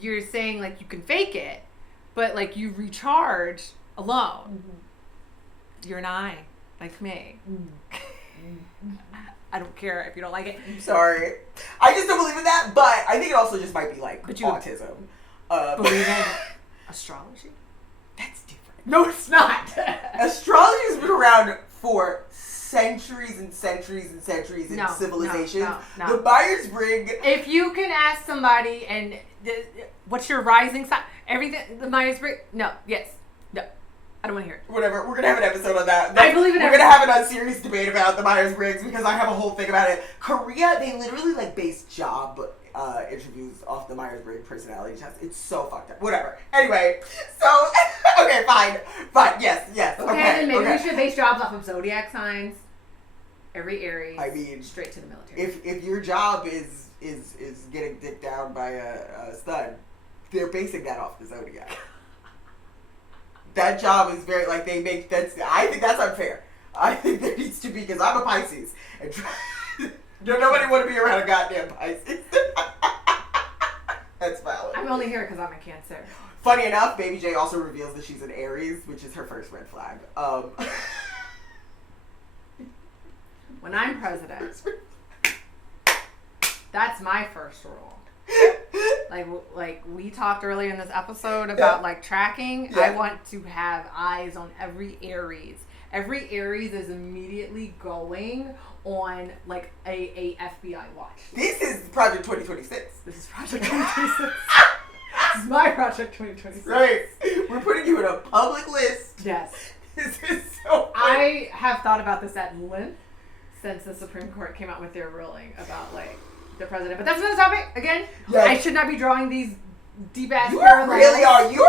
you're saying like you can fake it, but like you recharge alone. You're an I, like me. I don't care if you don't like it. I'm sorry. I just don't believe in that, but I think it also just might be like autism. Believe in astrology? That's different. No, it's not. Astrology has been around for centuries and centuries and centuries in civilizations. No. The Myers-Briggs. If you can ask somebody and what's your rising sign? Everything, the Myers-Briggs. No. I don't want to hear it. Whatever. We're going to have an episode on that. I believe in We're going to have an unserious debate about the Myers-Briggs because I have a whole thing about it. Korea, they literally like base job interviews off the Myers-Briggs personality test. It's so fucked up. Whatever. Anyway, so, okay, fine. But yes. Okay, then maybe we should base jobs off of zodiac signs. Every Aries. I mean, straight to the military. If your job is getting dicked down by a stud, they're basing that off the zodiac. That job is very like I think that's unfair. I think there needs to be, because I'm a Pisces and nobody want to be around a goddamn Pisces. That's valid. I'm only here because I'm a Cancer. Funny enough, Baby J also reveals that she's an Aries, which is her first red flag. When I'm president, that's my first rule. Like we talked earlier in this episode about like tracking. I want to have eyes on every Aries. Every Aries is immediately going on like a FBI watch. This is Project 2026. This is Project 2026. This is my Project 2026. Right. We're putting you in a public list. Yes. This is so funny. I have thought about this at length since the Supreme Court came out with their ruling about like the president. But that's another topic. Again, I should not be drawing these deep ass parallels. You really are. You're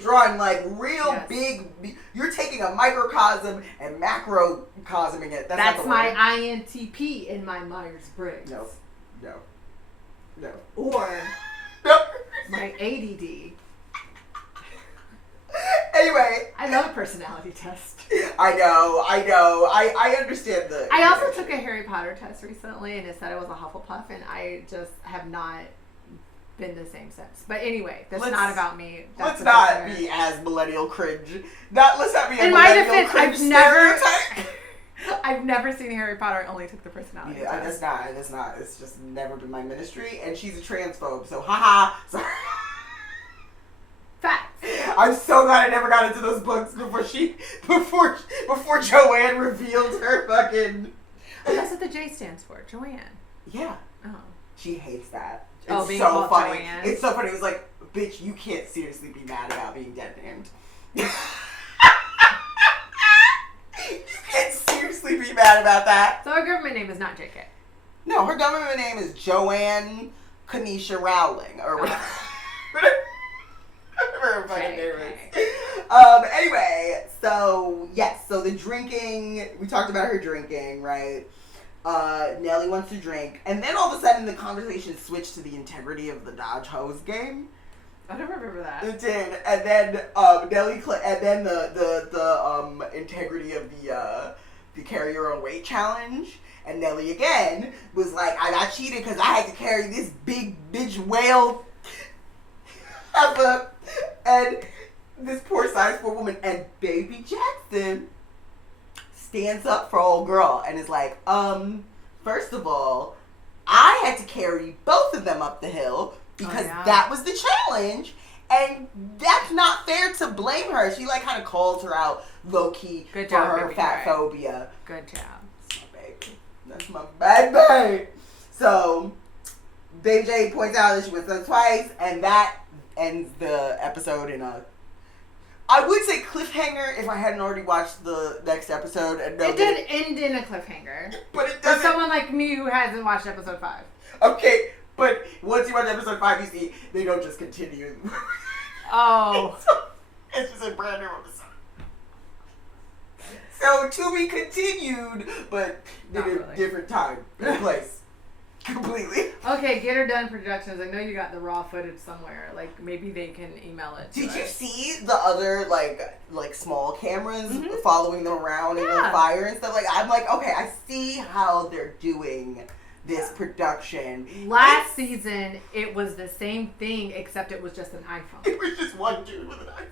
drawing like real big. You're taking a microcosm and macrocosming it. That's my INTP in my Myers-Briggs. No. Or my ADD. Anyway. I love a personality test. I know. I understand the. I also took a Harry Potter test recently, and it said I was a Hufflepuff, and I just have not been the same since. But anyway, that's not about me. Let's not be as millennial cringe. Let's not be a in my millennial defense, cringe stereotype. I've never seen Harry Potter. I only took the personality test. That's not. It's just never been my ministry, and she's a transphobe. So haha. Sorry. Facts. I'm so glad I never got into those books before Joanne revealed her fucking. Oh, that's what the J stands for, Joanne. Yeah. Oh. She hates that. It's being so called funny. Joanne. It's so funny. It was like, bitch, you can't seriously be mad about being dead named. You can't seriously be mad about that. So her government name is not JK. No, her government name is Joanne Kanisha Rowling or whatever. Whatever her fucking name is. Anyway, so yes, so the drinking, we talked about her drinking, right? Nelly wants to drink, and then all of a sudden the conversation switched to the integrity of the Dodge hose game. I don't remember that. It did, and then Nelly, and then the integrity of the carry your own weight challenge, and Nelly again was like, I got cheated because I had to carry this big bitch whale, and this poor size 4 woman, and Baby Jackson stands up for old girl and is like, first of all, I had to carry both of them up the hill because that was the challenge, and that's not fair to blame her. She like kind of calls her out low key for her fat phobia. Good job. That's my baby. That's my baby. So Baby J points out that she went there twice, and that ends the episode in a, I would say cliffhanger if I hadn't already watched the next episode. And it did end in a cliffhanger. But it doesn't. For someone like me who hasn't watched episode 5. Okay, but once you watch episode 5, you see they don't just continue. Oh. It's just a brand new episode. So to be continued, but in a different time and place. Completely. Okay, Get Her Done Productions. I know you got the raw footage somewhere. Like, maybe they can email it to Did us. you see the other, like small cameras following them around in the fire and stuff? Like, I'm like, okay, I see how they're doing this production. Last season, it was the same thing, except it was just an iPhone. It was just one dude with an iPhone.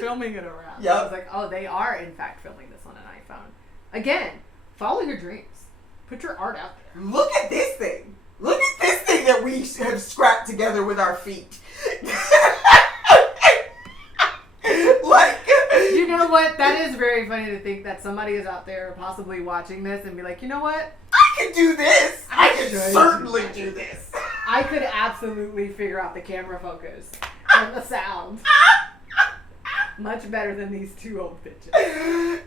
Filming it around. Yep. I was like, oh, they are, in fact, filming this on an iPhone. Again, follow your dreams. Put your art out there. Look at this thing. Look at this thing that we have scrapped together with our feet. Like, you know what? That is very funny to think that somebody is out there possibly watching this and be like, you know what? I can do this. I can certainly do this. I could absolutely figure out the camera focus and the sound. Much better than these two old bitches.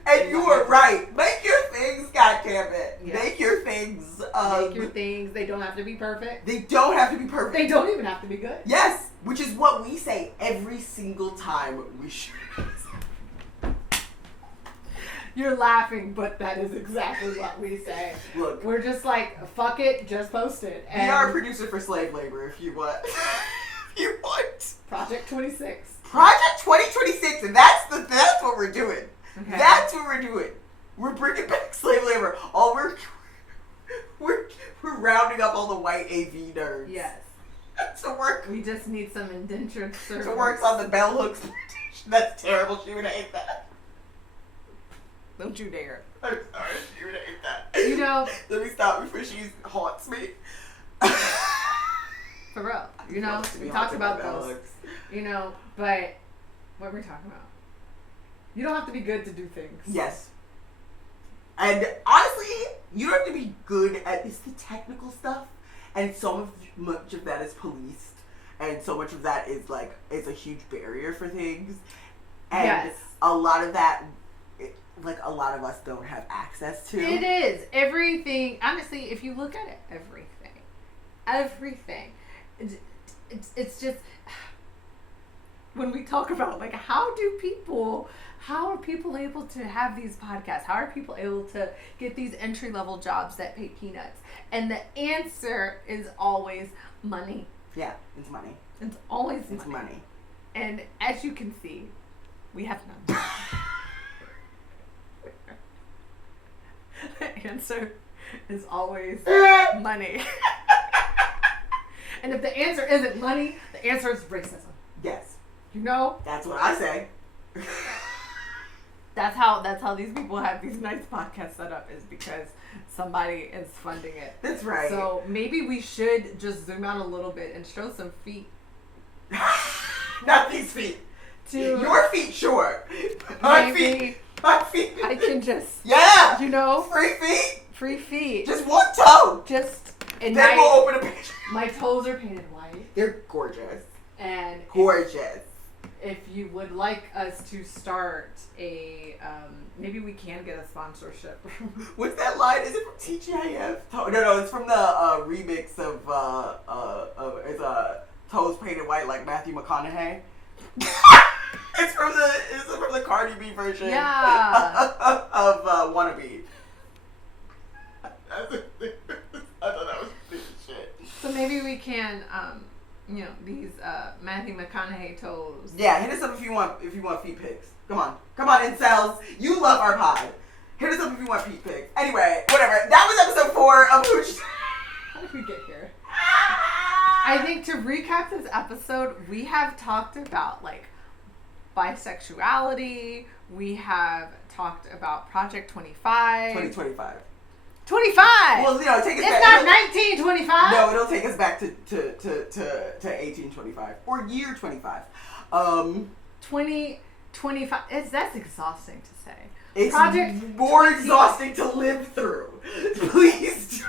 And you were right. Make your things, goddammit. Yes. Make your things. Make your things. They don't have to be perfect. They don't have to be perfect. They don't even have to be good. Yes, which is what we say every single time we shoot. You're laughing, but that is exactly what we say. Look, we're just like, fuck it, just post it. And we are a producer for slave labor if you want. If you want. Project 26. Project 2026, and that's what we're doing. Okay. That's what we're doing. We're bringing back slave labor. We're rounding up all the white AV nerds. Yes. To work. We just need some indentured servants. To work on the bell hooks plantation. That's terrible. She would hate that. Don't you dare. I'm sorry. She would hate that. You know. Let me stop before she haunts me. For real. You know, we talked about those. You know, but what were we talking about? You don't have to be good to do things. Yes. And honestly, you don't have to be good at the technical stuff. And so much of that is policed. And so much of that is a huge barrier for things. And a lot of that, a lot of us don't have access to. It is. Everything. Honestly, if you look at it, everything. It's just, when we talk about, how are people able to have these podcasts? How are people able to get these entry-level jobs that pay peanuts? And the answer is always money. Yeah, it's money. It's always money. And as you can see, We have none. The answer is always money. And if the answer isn't money, the answer is racism. Yes. You know? That's what I say. That's how these people have these nice podcasts set up, is because somebody is funding it. That's right. So maybe we should just zoom out a little bit and show some feet. Not these feet. Your feet, sure. My feet. I can just, yeah. you know, free feet. Just one toe. And then we'll open a picture. My toes are painted white. They're gorgeous. And gorgeous. If you would like us to start a, maybe we can get a sponsorship. What's that line? Is it from TGIF? No, it's from the remix of it's Toes Painted White, like Matthew McConaughey. It's from the Cardi B version. Yeah. of Wannabe. I thought that was big shit. So maybe we can, these Matthew McConaughey toes. Yeah, hit us up if you want feet pics. Come on, incels. You love our pod. Hit us up if you want feet pics. Anyway, whatever. That was episode 4 of Hoochie. How did we get here? I think to recap this episode, we have talked about like bisexuality. We have talked about Project 25. 2025. 25. Well, take us back. It's not 1925. No, it'll take us back to 1825 or year 25. 2025. That's exhausting to say. It's Project more exhausting to live through. Please.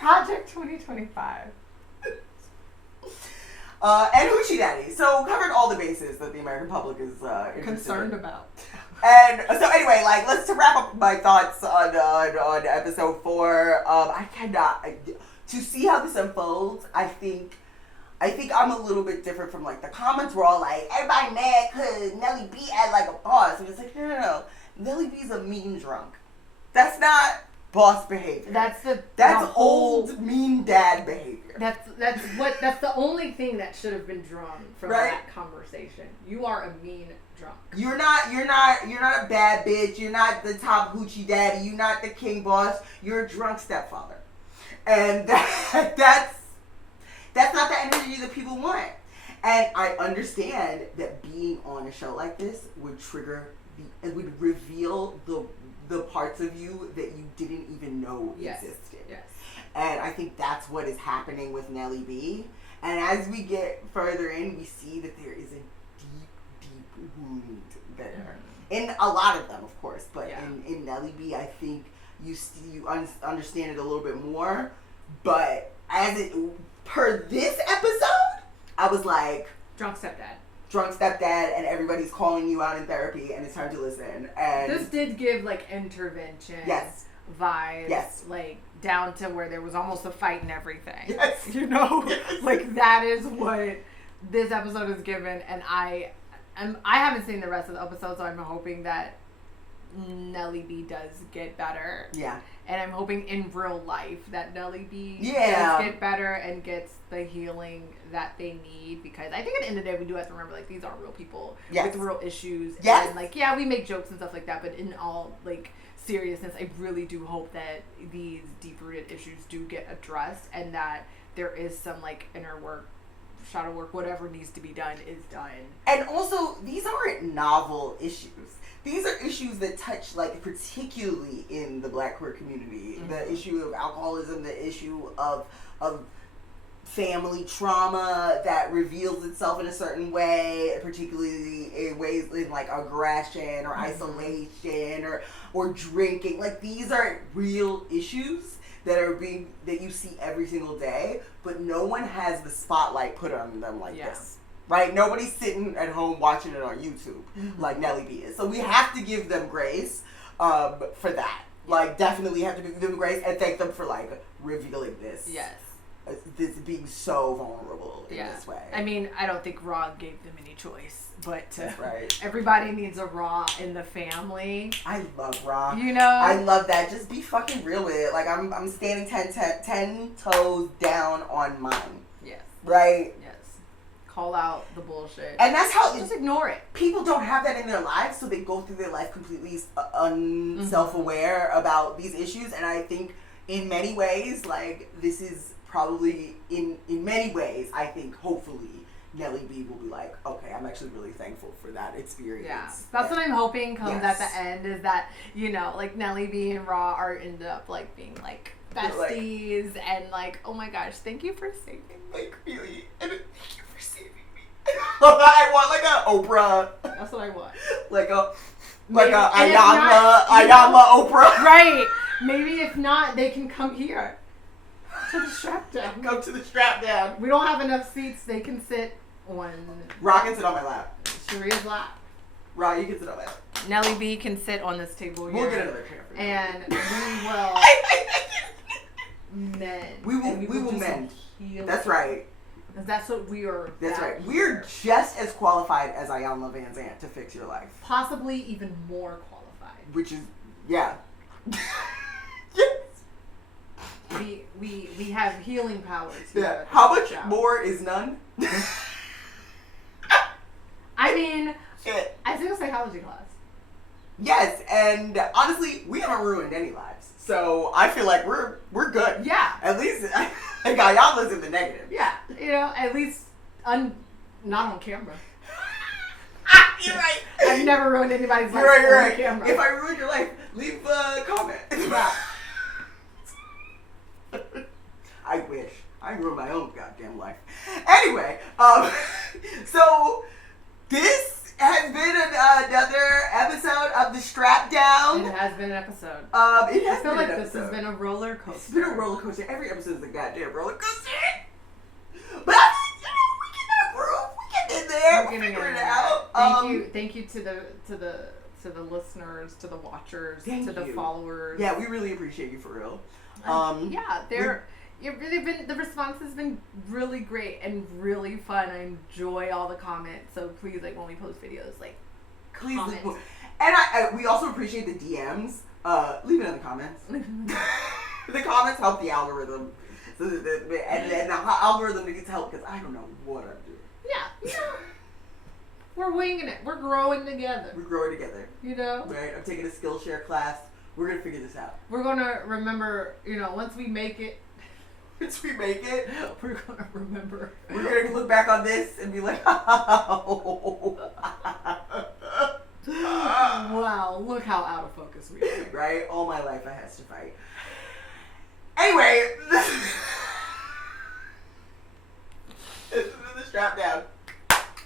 Project 2025. And Hoochie Daddies. So covered all the bases that the American public is concerned about. And so anyway, let's to wrap up my thoughts on episode 4. I cannot to see how this unfolds. I think I'm a little bit different from the comments were all like, everybody mad because Nelly B act like a boss, and it's like no. Nelly B's a mean drunk. That's not boss behavior. That's old mean dad behavior. That's the only thing that should have been drawn from that conversation. You are a mean drunk. You're not a bad bitch. You're not the top hoochie daddy. You're not the king boss. You're a drunk stepfather. And that's not the energy that people want. And I understand that being on a show like this would it would reveal the parts of you that you didn't even know existed. Yes. And I think that's what is happening with Nelly B. And as we get further in, we see that there is a deep wound there. In a lot of them, of course, but in Nelly B, I think you understand it a little bit more. But per this episode, I was like, drunk stepdad, and everybody's calling you out in therapy, and it's time to listen. And this did give intervention vibes, down to where there was almost a fight and everything. Yes. That is what this episode is given, and I haven't seen the rest of the episode, so I'm hoping that Nelly B does get better. Yeah. And I'm hoping in real life that Nelly B does get better and gets the healing that they need, because I think at the end of the day we do have to remember these are real people with real issues. Yes. And we make jokes and stuff like that, but in all seriousness, I really do hope that these deep-rooted issues do get addressed, and that there is some inner work, shadow work, whatever needs to be done is done. And also, these aren't novel issues. These are issues that touch, particularly in the Black queer community, the issue of alcoholism, the issue of family trauma that reveals itself in a certain way, particularly in ways in aggression or isolation or drinking. These are real issues that you see every single day, but no one has the spotlight put on them this. Right? Nobody's sitting at home watching it on YouTube like Nelly B is. So we have to give them grace for that. Definitely have to give them grace and thank them for revealing this. Yes. This being so vulnerable in this way. I mean, I don't think Raw gave them any choice, but that's right. Everybody needs a Raw in the family. I love Raw. I love that. Just be fucking real with it. I'm standing 10 toes down on mine. Yes. Right? Yes. call out the bullshit. And that's how just ignore it. People don't have that in their lives, so they go through their life completely self-aware about these issues. And I think in many ways, like, this is probably in many ways, I think hopefully Nelly B will be like, okay, I'm actually really thankful for that experience. Yeah, that's what I'm hoping comes at the end, is that, you know, like Nelly B and Raw are end up like being like besties, and like, oh my gosh, thank you for saving me. Like, really, and thank you for saving me. I want like a Oprah. That's what I want. Like a Maybe, Ayala Oprah. Right. Maybe if not, they can come here to the Strapdown. Come to the Strapdown. We don't have enough seats. They can sit on. Ra can sit on my lap. Sharia's lap. Ra, you can sit on my lap. Nelly B can sit on this table here. We'll get another chair for you. And we will mend. We will mend. That's right. That's what we are. That's right. We're just as qualified as Ayala Van Zant to fix your life. Possibly even more qualified. Which is, yeah. Yes. We have healing powers. Yeah. How much more is none? I mean, Shit. I took a psychology class. Yes, and honestly, we haven't ruined any lives. So I feel like we're good. Yeah. At least like Ayala's in the negative. Yeah. You know, at least not on camera. You're right. I've never ruined anybody's life You're on right. camera. If I ruined your life, leave a comment. Yeah. I wish. I ruined my own goddamn life. Anyway, so this has been another episode of the Strapdown. It has been an episode. It has I feel been like an this episode. has been a roller coaster. It's been a roller coaster. Every episode is a goddamn roller coaster. But I mean, you know, we get our groove. We get in there. We'll figure it out. Thank you to the listeners, to the watchers, to the followers. Yeah, we really appreciate you for real. The response has been really great and really fun. I enjoy all the comments. So please, like, when we post videos, like, Please comment. leave. And we also appreciate the DMs. Leave it in the comments. The comments help the algorithm. So and the algorithm needs help because I don't know what I'm doing. Yeah, you know, we're winging it. We're growing together. We're growing together. You know? Right? I'm taking a Skillshare class. We're going to figure this out. We're going to remember, you know, once we make it, Once we make it, we're going to remember. we're going to look back on this and be like, oh. Wow, look how out of focus we are. Right? All my life I has to fight. Anyway, this is the Strapdown.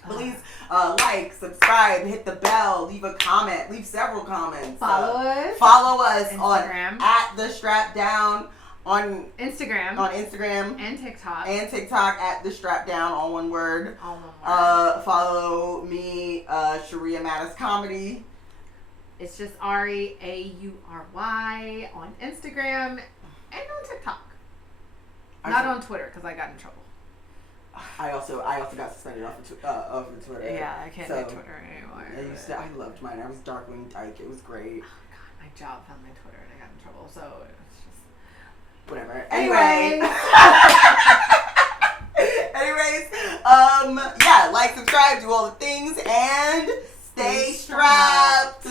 Please like, subscribe, hit the bell, leave a comment, leave several comments. Follow us. Follow us Instagram. on @thestrapdown on Instagram and TikTok at the Strapdown, all one word. all one word. Follow me, Sharia Mattis Comedy. It's just Ari AURY on Instagram and on TikTok. Not on Twitter because I got in trouble. I also got suspended off of Twitter. Yeah, I can't do Twitter anymore. I loved mine. I was Darkwing Dyke. It was great. Oh god, my job found my Twitter and I got in trouble. So it's just Whatever. anyway. Anyways, yeah, like, subscribe, do all the things, and stay strapped.